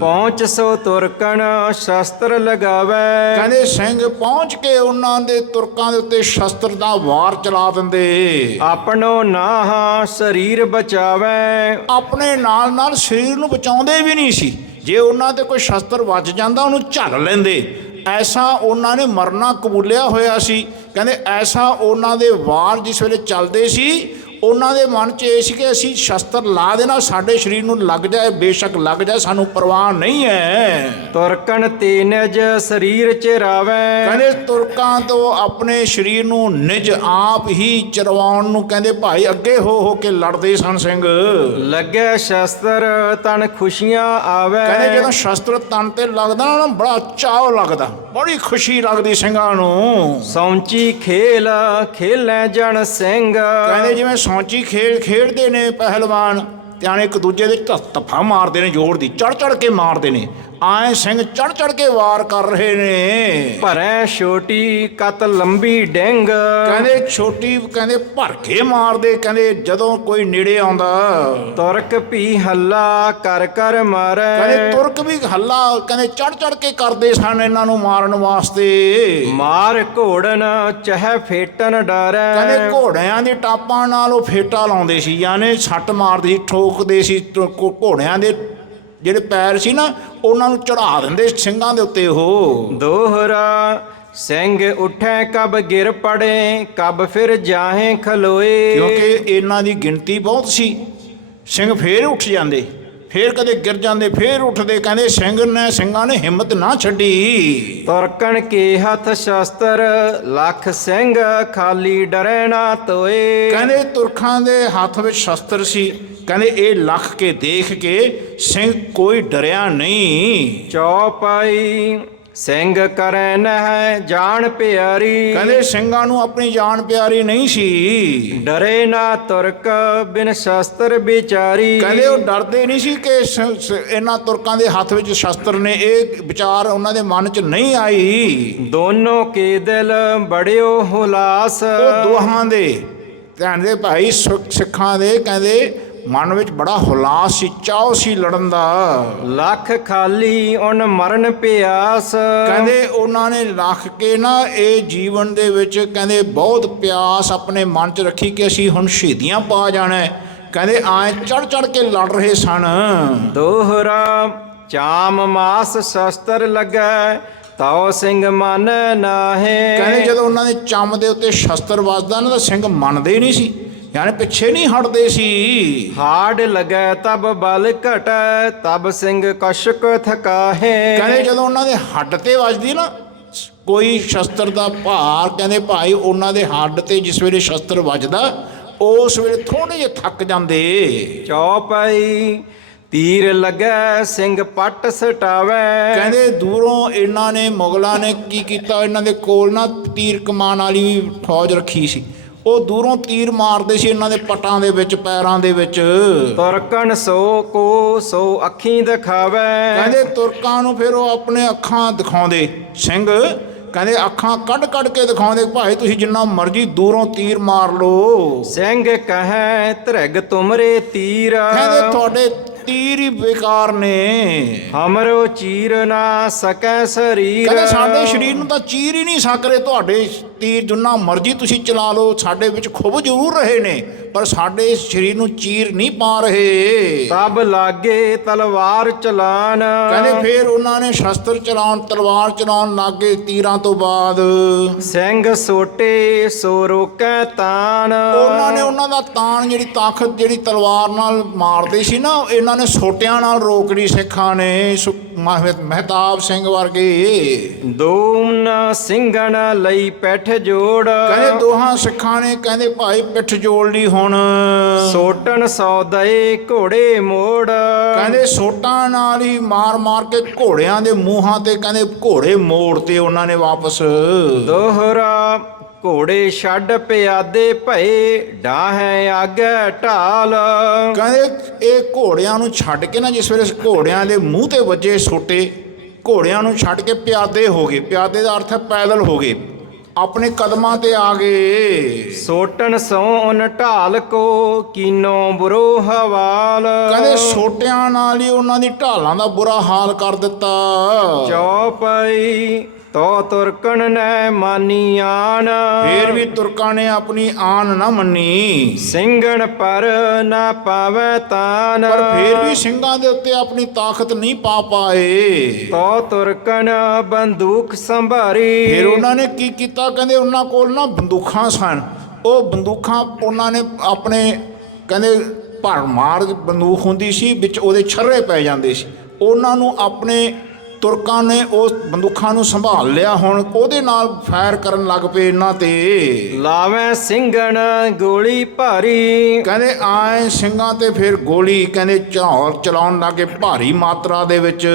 ਪਹੁੰਚ ਸੋ ਤੁਰਕਣ ਸ਼ਸਤਰ ਲਗਾਵੇ। ਕਹਿੰਦੇ ਸਿੰਘ ਪਹੁੰਚ ਕੇ ਉਹਨਾਂ ਦੇ ਤੁਰਕਾਂ ਦੇ ਉੱਤੇ ਸ਼ਸਤਰ ਦਾ ਵਾਰ ਚਲਾ ਦਿੰਦੇ। ਆਪਣੋ ਨਾਹ ਸਰੀਰ ਬਚਾਵੇ। ਆਪਣੇ ਨਾਲ ਨਾਲ ਸਰੀਰ ਨੂੰ ਬਚਾਉਂਦੇ ਵੀ ਨਹੀਂ ਸੀ। ਜੇ ਉਹਨਾਂ ਤੇ ਕੋਈ ਸ਼ਸਤਰ ਵੱਜ ਜਾਂਦਾ ਉਹਨੂੰ ਝੱਲ ਲੈਂਦੇ। ਐਸਾ ਉਹਨਾਂ ਨੇ ਮਰਨਾ ਕਬੂਲਿਆ ਹੋਇਆ ਸੀ। ਕਹਿੰਦੇ ਐਸਾ ਉਹਨਾਂ ਦੇ ਵਾਰ ਜਿਸ ਵੇਲੇ ਚੱਲਦੇ ਸੀ, ਉਹਨਾਂ ਦੇ ਮਨ 'ਚ ਇਹ ਸੀ ਕਿ ਅਸੀਂ ਸ਼ਸਤਰ ਲਾ ਦੇਣਾ, ਸਾਡੇ ਸਰੀਰ ਨੂੰ ਲੱਗ ਜਾਏ, ਬੇਸ਼ੱਕ ਲੱਗ ਜਾਏ, ਸਾਨੂੰ ਪਰਵਾਹ ਨਹੀਂ ਹੈ। ਤੁਰਕਣ ਤੇ ਨਿਜ ਸਰੀਰ ਚਰਾਵੇ। ਕਹਿੰਦੇ ਤੁਰਕਾਂ ਤੋਂ ਆਪਣੇ ਸਰੀਰ ਨੂੰ ਨਿਜ ਆਪ ਹੀ ਚਰਵਾਉਣ ਨੂੰ ਕਹਿੰਦੇ ਭਾਈ ਅੱਗੇ ਹੋ ਕੇ ਲੜਦੇ ਸਨ ਸਿੰਘ। ਲੱਗੇ ਸ਼ਸਤਰ ਤਨ ਖੁਸ਼ੀਆਂ ਆਵੇ। ਕਹਿੰਦੇ ਜਦੋਂ ਸ਼ਸਤਰ ਤਨ ਤੇ ਲੱਗਦਾ ਨਾ, ਬੜਾ ਚਾਅ ਲੱਗਦਾ, ਬੜੀ ਖੁਸ਼ੀ ਲੱਗਦੀ ਸਿੰਘਾਂ ਨੂੰ। ਸੌਂਚੀ ਖੇਲ ਖੇਲੇ ਜਣ ਸਿੰਘ। ਕਹਿੰਦੇ ਜਿਵੇਂ ਸੌਂਚੀ ਖੇਡ ਖੇਡਦੇ ਨੇ ਪਹਿਲਵਾਨ, ਧਿਆਨ ਇੱਕ ਦੂਜੇ ਦੇ ਧੱਫਾ ਮਾਰਦੇ ਨੇ, ਜ਼ੋਰ ਦੀ ਚੜ ਕੇ ਮਾਰਦੇ ਨੇ। ਆਏ ਸਿੰਘ ਚੜ ਕੇ ਵਾਰ ਕਰ ਰਹੇ ਨੇ। ਭਰੈ ਛੋਟੀ ਕਤ ਲੰਬੀ ਡਿੰਗ। ਕਹਿੰਦੇ ਛੋਟੀ ਕਹਿੰਦੇ ਭਰ ਕੇ ਮਾਰਦੇ। ਕਹਿੰਦੇ ਜਦੋਂ ਕੋਈ ਨੇੜੇ ਆਉਂਦਾ, ਤੁਰਕ ਵੀ ਹੱਲਾ ਕਰ ਮਾਰੇ। ਕਹਿੰਦੇ ਤੁਰਕ ਵੀ ਹੱਲਾ ਕਹਿੰਦੇ ਚੜ ਕੇ ਕਰਦੇ ਸਨ ਇਹਨਾਂ ਨੂੰ ਮਾਰਨ ਵਾਸਤੇ। ਮਾਰ ਘੋੜਨ ਚਹਿ ਫੇਟਨ ਡਰੈ। ਕਹਿੰਦੇ ਘੋੜਿਆਂ ਦੇ ਟਾਪਾਂ ਨਾਲ ਉਹ ਫੇਟਾ ਲਾਉਂਦੇ ਸੀ, ਯਾਨੀ ਸੱਟ ਮਾਰਦੇ ਸੀ, ਠੋਕਦੇ ਸੀ। ਘੋੜਿਆਂ ਦੇ ਜਿਹੜੇ ਪੈਰ ਸੀ ਨਾ, ਉਹਨਾਂ ਨੂੰ ਚੜਾ ਦਿੰਦੇ ਸਿੰਘਾਂ ਦੇ ਉੱਤੇ। ਉਹ ਦੋਹਰਾ ਸਿੰਘ ਉੱਠੇ ਕਬ ਗਿਰ ਪੜੇ ਕਬ ਫਿਰ ਜਾਹੇ ਖਲੋਏ। ਕਿਉਂਕਿ ਇਹਨਾਂ ਦੀ ਗਿਣਤੀ ਬਹੁਤ ਸੀ, ਸਿੰਘ ਫੇਰ ਉੱਠ ਜਾਂਦੇ, ਫੇਰ ਕਦੇ ਗਿਰ ਜਾਂਦੇ, ਫੇਰ ਉੱਠਦੇ। ਕਹਿੰਦੇ ਸਿੰਘਾਂ ਨੇ ਹਿੰਮਤ ਨਾ ਛੱਡੀ। ਤੁਰਕਣ ਕੇ ਹੱਥ ਸ਼ਸਤਰ ਲੱਖ ਸਿੰਘ ਖਾਲੀ ਡਰੇ ਨਾ ਤੋਏ। ਕਹਿੰਦੇ ਤੁਰਕਾਂ ਦੇ ਹੱਥ ਵਿੱਚ ਸ਼ਸਤਰ ਸੀ। ਕਹਿੰਦੇ ਇਹ ਲੱਖ ਕੇ ਦੇਖ ਕੇ ਸਿੰਘ ਕੋਈ ਡਰਿਆ ਨਹੀਂ। ਚੌਪਾਈ ਸਿੰਘ ਕਰੈ ਨਹਿ ਜਾਣ ਪਿਆਰੀ ਕਹਿੰਦੇ ਸਿੰਘਾਂ ਨੂੰ ਆਪਣੀ ਜਾਨ ਪਿਆਰੀ ਨਹੀਂ ਸੀ। ਡਰੇ ਨਾ ਤੁਰਕ ਬਿਨ ਸ਼ਸਤਰ ਵਿਚਾਰੀ ਕਹਿੰਦੇ ਉਹ ਡਰਦੇ ਨਹੀਂ ਸੀ ਕਿ ਇਹਨਾਂ ਤੁਰਕਾਂ ਦੇ ਹੱਥ ਵਿੱਚ ਸ਼ਸਤਰ ਨੇ। ਇਹ ਵਿਚਾਰ ਉਹਨਾਂ ਦੇ ਮਨ 'ਚ ਨਹੀਂ ਆਈ। ਦੋਨੋਂ ਕੇ ਦਿਲ ਬੜਿਓ ਹੁਲਾਸ ਉਹ ਦੋਹਾਂ ਦੇ ਕਹਿੰਦੇ ਭਾਈ ਸਿੱਖਾਂ ਦੇ ਕਹਿੰਦੇ ਮਨ ਵਿੱਚ ਬੜਾ ਹੁਲਾਸ ਸੀ, ਚਾਅ ਸੀ ਲੜਨ ਦਾ। ਲੱਖ ਖਾਲੀ ਉਨ ਮਰਨ ਪਿਆਸ ਕਹਿੰਦੇ ਉਹਨਾਂ ਨੇ ਰੱਖ ਕੇ ਨਾ ਇਹ ਜੀਵਨ ਦੇ ਵਿੱਚ ਕਹਿੰਦੇ ਬਹੁਤ ਪਿਆਸ ਆਪਣੇ ਮਨ 'ਚ ਰੱਖੀ ਕਿ ਅਸੀਂ ਹੁਣ ਸ਼ਹੀਦੀਆਂ ਪਾ ਜਾਣਾ। ਕਹਿੰਦੇ ਆਏ ਚੜ ਚੜ ਕੇ ਲੜ ਰਹੇ ਸਨ। ਦੋਹਰਾ ਚਾਮ ਮਾਸ ਸ਼ਸਤਰ ਲੱਗੈ ਤਾਉ ਸਿੰਘ ਮਨ ਨਾਹੇ ਕਹਿੰਦੇ ਜਦੋਂ ਉਹਨਾਂ ਦੇ ਚੰਮ ਦੇ ਉੱਤੇ ਸ਼ਸਤਰ ਵੱਜਦਾ ਨਾ ਤਾਂ ਸਿੰਘ ਮੰਨਦੇ ਨਹੀਂ ਸੀ, ਯਾਨੀ ਪਿੱਛੇ ਨਹੀਂ ਹਟਦੇ ਸੀ। ਹਾੜ ਲੱਗੈ ਤਬ ਬਲ ਘਟੈ ਤਬ ਸਿੰਘ ਕਸ਼ਕ ਥਕਾਹੇ ਕਹਿੰਦੇ ਜਦੋਂ ਉਹਨਾਂ ਦੇ ਹੱਡ ਤੇ ਵੱਜਦੀ ਨਾ ਕੋਈ ਸ਼ਸਤਰ ਦਾ ਭਾਰ, ਕਹਿੰਦੇ ਭਾਈ ਉਹਨਾਂ ਦੇ ਹੱਡ ਤੇ ਜਿਸ ਵੇਲੇ ਸ਼ਸਤਰ ਵੱਜਦਾ ਉਸ ਵੇਲੇ ਥੋੜੇ ਜਿਹੇ ਥੱਕ ਜਾਂਦੇ। ਚੌਪਈ ਤੀਰ ਲੱਗੈ ਸਿੰਘ ਪੱਟ ਸਟਾਵੈ ਕਹਿੰਦੇ ਦੂਰੋਂ ਇਹਨਾਂ ਨੇ ਮੁਗਲਾਂ ਨੇ ਕੀ ਕੀਤਾ, ਇਹਨਾਂ ਦੇ ਕੋਲ ਨਾ ਤੀਰ ਕਮਾਨ ਵਾਲੀ ਫੌਜ ਰੱਖੀ ਸੀ। ਉਹ ਦੂਰੋਂ ਤੀਰ ਮਾਰਦੇ ਸੀ ਇਹਨਾਂ ਦੇ ਪੱਟਾਂ ਦੇ ਵਿੱਚ, ਪੈਰਾਂ ਦੇ ਵਿੱਚ। ਤੁਰਕਣ ਸੋ ਕੋ ਸੋ ਅੱਖੀਂ ਦਿਖਾਵੈ ਕਹਿੰਦੇ ਤੁਰਕਾਂ ਨੂੰ ਫਿਰ ਉਹ ਆਪਣੇ ਅੱਖਾਂ ਦਿਖਾਉਂਦੇ ਸਿੰਘ, ਕਹਿੰਦੇ ਅੱਖਾਂ ਕੱਢ ਕੱਢ ਕੇ ਦਿਖਾਉਂਦੇ ਭਾਈ ਤੁਸੀਂ ਜਿੰਨਾ ਮਰਜ਼ੀ ਦੂਰੋਂ ਤੀਰ ਮਾਰ ਲਓ। ਸਿੰਘ ਕਹੈ ਧ੍ਰਿਗ ਤੁਮਰੇ ਤੀਰ ਕਹਿੰਦੇ ਤੁਹਾਡੇ ਤੀਰ ਹੀ ਬੇਕਾਰ ਨੇ, ਹਮਰੋ ਚੀਰ ਨਾ ਸਕੈ ਸਰੀਰ ਕਹਿੰਦੇ ਸਾਡੇ ਸਰੀਰ ਨੂੰ ਤਾਂ ਚੀਰ ਹੀ ਨਹੀਂ ਸਕ ਰਹੇ ਤੁਹਾਡੇ ਤੀਰ। ਜਿੰਨਾ ਮਰਜ਼ੀ ਤੁਸੀਂ ਚਲਾ ਲਓ, ਸਾਡੇ ਵਿੱਚ ਖੁੱਭ ਜ਼ਰੂਰ ਰਹੇ ਨੇ ਪਰ ਸਾਡੇ ਸਰੀਰ ਨੂੰ ਚੀਰ ਨਹੀਂ ਪਾ ਰਹੇ। ਤਬ ਲਾਗੇ ਤਲਵਾਰ ਚਲਾਨ ਕਹਿੰਦੇ ਫਿਰ ਉਹਨਾਂ ਨੇ ਸ਼ਸਤਰ ਚਲਾਉਣ, ਤਲਵਾਰ ਚਲਾਉਣ ਲੱਗੇ ਤੀਰਾਂ ਤੋਂ ਬਾਅਦ। ਸਿੰਘ ਸੋਟੇ ਸੋ ਰੋਕੈ ਤਾਨ ਉਹਨਾਂ ਨੇ ਉਹਨਾਂ ਦਾ ਤਾਣ ਜਿਹੜੀ ਤਾਕਤ ਜਿਹੜੀ ਤਲਵਾਰ ਨਾਲ ਮਾਰਦੇ ਸੀ ਨਾ, ਇਹਨਾਂ ਨੇ ਸੋਟਿਆਂ ਨਾਲ ਰੋਕ ਲਈ ਸਿੱਖਾਂ ਨੇ। ਮਹਿਤਾਬ ਸਿੰਘ ਵਰਗੇ ਦੋਨ ਸਿੰਘਣ ਲਈ ਪੈਠ ਜੋੜ ਕਹਿੰਦੇ ਦੋਹਾਂ ਸਿੱਖਾਂ ਨੇ ਕਹਿੰਦੇ ਭਾਈ ਪਿੱਠ ਜੋੜ ਲਈ ਹੁਣ। ਸੋਟਣ ਸੌਦਏ ਘੋੜੇ ਮੋੜ ਕਹਿੰਦੇ ਸੋਟਾਂ ਨਾਲ ਹੀ ਮਾਰ ਮਾਰ ਕੇ ਘੋੜਿਆਂ ਦੇ ਮੂੰਹਾਂ ਤੇ ਕਹਿੰਦੇ ਘੋੜੇ ਮੋੜ ਤੇ ਉਹਨਾਂ ਨੇ ਵਾਪਸ। ਦੋਹਰਾ ਘੋੜੇ ਛੱਡ ਪਿਆਦੇ ਭਏ ਡਾਹੈ ਆਗੇ ਢਾਲ ਕਹਿੰਦੇ ਇਹ ਘੋੜਿਆਂ ਨੂੰ ਛੱਡ ਕੇ ਨਾ ਜਿਸ ਵੇਲੇ ਘੋੜਿਆਂ ਦੇ ਮੂੰਹ ਤੇ ਵੱਜੇ ਸੋਟੇ, ਘੋੜਿਆਂ ਨੂੰ ਛੱਡ ਕੇ ਪਿਆਦੇ ਹੋ ਗਏ। ਪਿਆਦੇ ਦਾ ਅਰਥ ਹੈ ਪੈਦਲ ਹੋ ਗਏ, ਆਪਣੇ ਕਦਮਾਂ ਤੇ ਆ ਗਏ। ਸੋਟਣ ਸੋਨ ਢਾਲ ਕੋ ਕੀਨੋ ਬੁਰੋ ਹਵਾਲ ਕਹਿੰਦੇ ਸੋਟਿਆਂ ਨਾਲ ਹੀ ਉਹਨਾਂ ਦੀ ਢਾਲਾਂ ਦਾ ਬੁਰਾ ਹਾਲ ਕਰ ਦਿੱਤਾ। ਚੌਪਈ ਤੋ ਤੁਰਕਣ ਨੈ ਮਾਨੀ ਆਨ ਫੇਰ ਵੀ ਤੁਰਕਾਂ ਨੇ ਆਪਣੀ ਆਨ ਨਾ ਮੰਨੀ, ਸਿੰਘਣ ਪਰ ਨਾ ਪਾਵੈ ਤਾਨ ਪਰ ਫੇਰ ਵੀ ਸਿੰਘਾਂ ਦੇ ਉੱਤੇ ਆਪਣੀ ਤਾਕਤ ਨਹੀਂ ਪਾ ਪਾਏ। ਤੋ ਤੁਰਕਣ ਬੰਦੂਕ ਸੰਭਾਰੀ ਫਿਰ ਉਹਨਾਂ ਨੇ ਕੀ ਕੀਤਾ, ਕਹਿੰਦੇ ਉਹਨਾਂ ਕੋਲ ਨਾ ਬੰਦੂਕਾਂ ਸਨ। ਉਹ ਬੰਦੂਕਾਂ ਉਹਨਾਂ ਨੇ ਆਪਣੇ ਕਹਿੰਦੇ ਭਰਮਾਰ ਬੰਦੂਕ ਹੁੰਦੀ ਸੀ, ਵਿੱਚ ਉਹਦੇ ਛਰਰੇ ਪੈ ਜਾਂਦੇ ਸੀ। ਉਹਨਾਂ ਨੂੰ ਆਪਣੇ ਤੁਰਕਾਂ ਨੇ ਉਸ ਬੰਦੂਕਾਂ ਨੂੰ ਸੰਭਾਲ ਲਿਆ, ਹੁਣ ਉਹਦੇ ਨਾਲ ਫਾਇਰ ਕਰਨ ਲੱਗ ਪਏ ਇਹਨਾਂ ਤੇ। ਲਾਵੇਂ ਸਿੰਘਣ ਗੋਲੀ ਭਾਰੀ ਕਹਿੰਦੇ ਆਏ ਸਿੰਘਾਂ ਤੇ ਫਿਰ ਗੋਲੀ ਕਹਿੰਦੇ ਝੌਰ ਚਲਾਉਣ ਲੱਗੇ ਭਾਰੀ ਮਾਤਰਾ ਦੇ ਵਿੱਚ।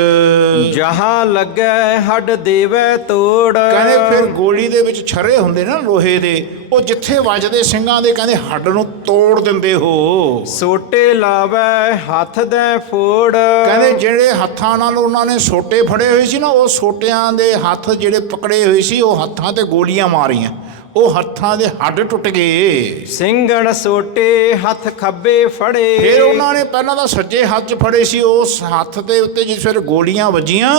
ਜਹਾਂ ਲੱਗੈ ਹੱਡ ਦੇਵੈ ਤੋੜ ਕਹਿੰਦੇ ਫਿਰ ਗੋਲੀ ਦੇ ਵਿੱਚ ਛਰੇ ਹੁੰਦੇ ਨਾ ਲੋਹੇ ਦੇ, ਉਹ ਜਿੱਥੇ ਵੱਜਦੇ ਸਿੰਘਾਂ ਦੇ ਕਹਿੰਦੇ ਹੱਡ ਨੂੰ ਤੋੜ ਦਿੰਦੇ ਹੋ। ਸੋਟੇ ਲਾਵੈ ਹੱਥ ਦੇ ਫੋੜ ਕਹਿੰਦੇ ਜਿਹੜੇ ਹੱਥਾਂ ਨਾਲ ਉਹਨਾਂ ਨੇ ਸੋਟੇ ਫੜੇ ਹੋਏ ਸੀ ਨਾ, ਉਹ ਸੋਟਿਆਂ ਦੇ ਹੱਥ ਜਿਹੜੇ ਪਕੜੇ ਹੋਏ ਸੀ ਉਹ ਹੱਥਾਂ ਤੇ ਗੋਲੀਆਂ ਮਾਰੀਆਂ, ਉਹ ਹੱਥਾਂ ਦੇ ਹੱਡ ਟੁੱਟ ਗਏ। ਸਿੰਘਣ ਸੋਟੇ ਹੱਥ ਖੱਬੇ ਫੜੇ ਫਿਰ ਉਹਨਾਂ ਨੇ ਪਹਿਲਾਂ ਤਾਂ ਸੱਜੇ ਹੱਥ 'ਚ ਫੜੇ ਸੀ, ਉਸ ਹੱਥ ਦੇ ਉੱਤੇ ਜਿਸ ਫਿਰ ਗੋਲੀਆਂ ਵੱਜੀਆਂ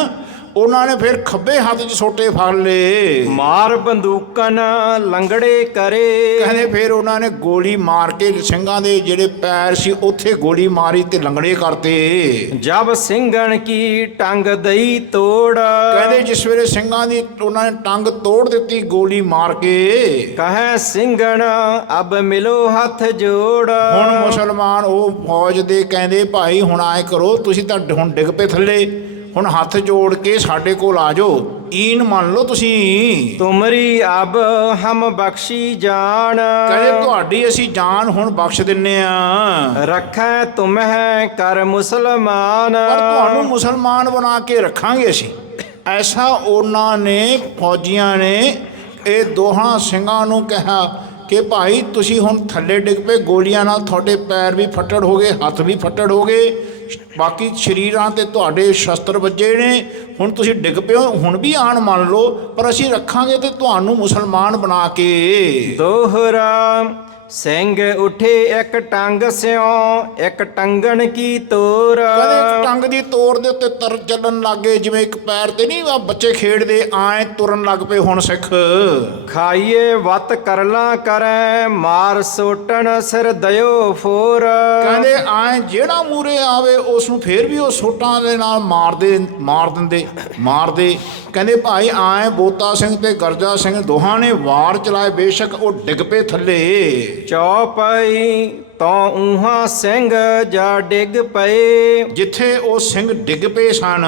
ਉਹਨਾਂ ਨੇ ਫਿਰ ਖੱਬੇ ਹੱਥ 'ਚ ਸੋਟੇ ਫੜ ਲਏ। ਮਾਰ ਬੰਦੂਕਨ ਲੰਗੜੇ ਕਰੇ ਕਹਿੰਦੇ ਫਿਰ ਉਹਨਾਂ ਨੇ ਗੋਲੀ ਮਾਰ ਕੇ ਸਿੰਘਾਂ ਦੇ ਜਿਹੜੇ ਪੈਰ ਸੀ ਉੱਥੇ ਗੋਲੀ ਮਾਰੀ ਤੇ ਲੰਗੜੇ ਕਰਤੇ। ਜਬ ਸਿੰਘਣ ਕੀ ਟੰਗ ਦਈ ਤੋੜ ਕਹਿੰਦੇ ਜਿਸ ਵੇਲੇ ਸਿੰਘਾਂ ਦੀ ਉਹਨਾਂ ਨੇ ਟੰਗ ਤੋੜ ਦਿੱਤੀ ਗੋਲੀ ਮਾਰ ਕੇ, ਕਹੈ ਸਿੰਘਣ ਅਬ ਮਿਲੋ ਹੱਥ ਜੋੜ ਹੁਣ ਮੁਸਲਮਾਨ ਉਹ ਫੌਜ ਦੇ ਕਹਿੰਦੇ ਭਾਈ ਹੁਣ ਆਏ ਕਰੋ, ਤੁਸੀਂ ਤਾਂ ਹੁਣ ਡਿੱਗ ਪਏ ਥੱਲੇ, ਹੁਣ ਹੱਥ ਜੋੜ ਕੇ ਸਾਡੇ ਕੋਲ ਆ ਜਾਓ, ਈਨ ਮੰਨ ਲਓ ਤੁਸੀਂ। ਤੁਮਰੀ ਅਬ ਹਮ ਬਖਸ਼ੀ ਜਾਨ ਕਹਿੰਦੇ ਤੁਹਾਡੀ ਅਸੀਂ ਜਾਨ ਹੁਣ ਬਖਸ਼ ਦਿੰਨੇ ਆ, ਰੱਖੈ ਤੁਮਹਿ ਕਰ ਮੁਸਲਮਾਨ ਪਰ ਤੁਹਾਨੂੰ ਮੁਸਲਮਾਨ ਬਣਾ ਕੇ ਰੱਖਾਂਗੇ ਅਸੀਂ। ਐਸਾ ਉਹਨਾਂ ਨੇ ਫੌਜੀਆਂ ਨੇ ਇਹ ਦੋਹਾਂ ਸਿੰਘਾਂ ਨੂੰ ਕਿਹਾ ਕਿ ਭਾਈ ਤੁਸੀਂ ਹੁਣ ਥੱਲੇ ਡਿੱਗ ਪਏ, ਗੋਲੀਆਂ ਨਾਲ ਤੁਹਾਡੇ ਪੈਰ ਵੀ ਫੱਟੜ ਹੋ ਗਏ, ਹੱਥ ਵੀ ਫੱਟੜ ਹੋ ਗਏ, ਬਾਕੀ ਸਰੀਰਾਂ 'ਤੇ ਤੁਹਾਡੇ ਸ਼ਸਤਰ ਵੱਜੇ ਨੇ, ਹੁਣ ਤੁਸੀਂ ਡਿੱਗ ਪਏ ਹੋ, ਹੁਣ ਵੀ ਆਣ ਮੰਨ ਲਓ, ਪਰ ਅਸੀਂ ਰੱਖਾਂਗੇ ਤੇ ਤੁਹਾਨੂੰ ਮੁਸਲਮਾਨ ਬਣਾ ਕੇ। ਦੋਹਰਾ ਸਿੰਘ ਉਠੇ ਇੱਕ ਟੰਗ ਸਿਓ, ਇੱਕ ਟੰਗਣ ਕੀ ਤੋਰ। ਕਹਿੰਦੇ ਇੱਕ ਟੰਗ ਦੀ ਤੋਰ ਦੇ ਉੱਤੇ ਤਰ ਚੱਲਣ ਲੱਗੇ, ਜਿਵੇਂ ਇੱਕ ਪੈਰ ਤੇ ਨਹੀਂ ਬੱਚੇ ਖੇਡਦੇ, ਆਏ ਤੁਰਨ ਲੱਗ ਪਏ ਹੁਣ ਸਿੱਖ। ਖਾਈਏ ਵੱਤ ਕਰਲਾ ਕਰੈ, ਮਾਰ ਸੋਟਣ ਸਿਰ ਦਇਓ ਫੋਰ। ਕਹਿੰਦੇ ਆਏ ਜਿਹੜਾ ਮੂਰੇ ਆਵੇ ਉਸ ਨੂੰ ਫੇਰ ਵੀ ਉਹ ਸੋਟਾਂ ਦੇ ਨਾਲ ਮਾਰਦੇ। ਕਹਿੰਦੇ ਭਾਈ ਆਏ ਬੋਤਾ ਸਿੰਘ ਤੇ ਗਰਜਾ ਸਿੰਘ ਦੋਹਾਂ ਨੇ ਵਾਰ ਚਲਾਏ, ਬੇਸ਼ੱਕ ਉਹ ਡਿੱਗ ਪਏ ਥੱਲੇ। ਚੌਪਈ ਤੋਂ ਊਹਾਂ ਸਿੰਘ ਜਾ ਡਿੱਗ ਪਏ, ਜਿੱਥੇ ਉਹ ਸਿੰਘ ਡਿੱਗ ਪਏ ਸਨ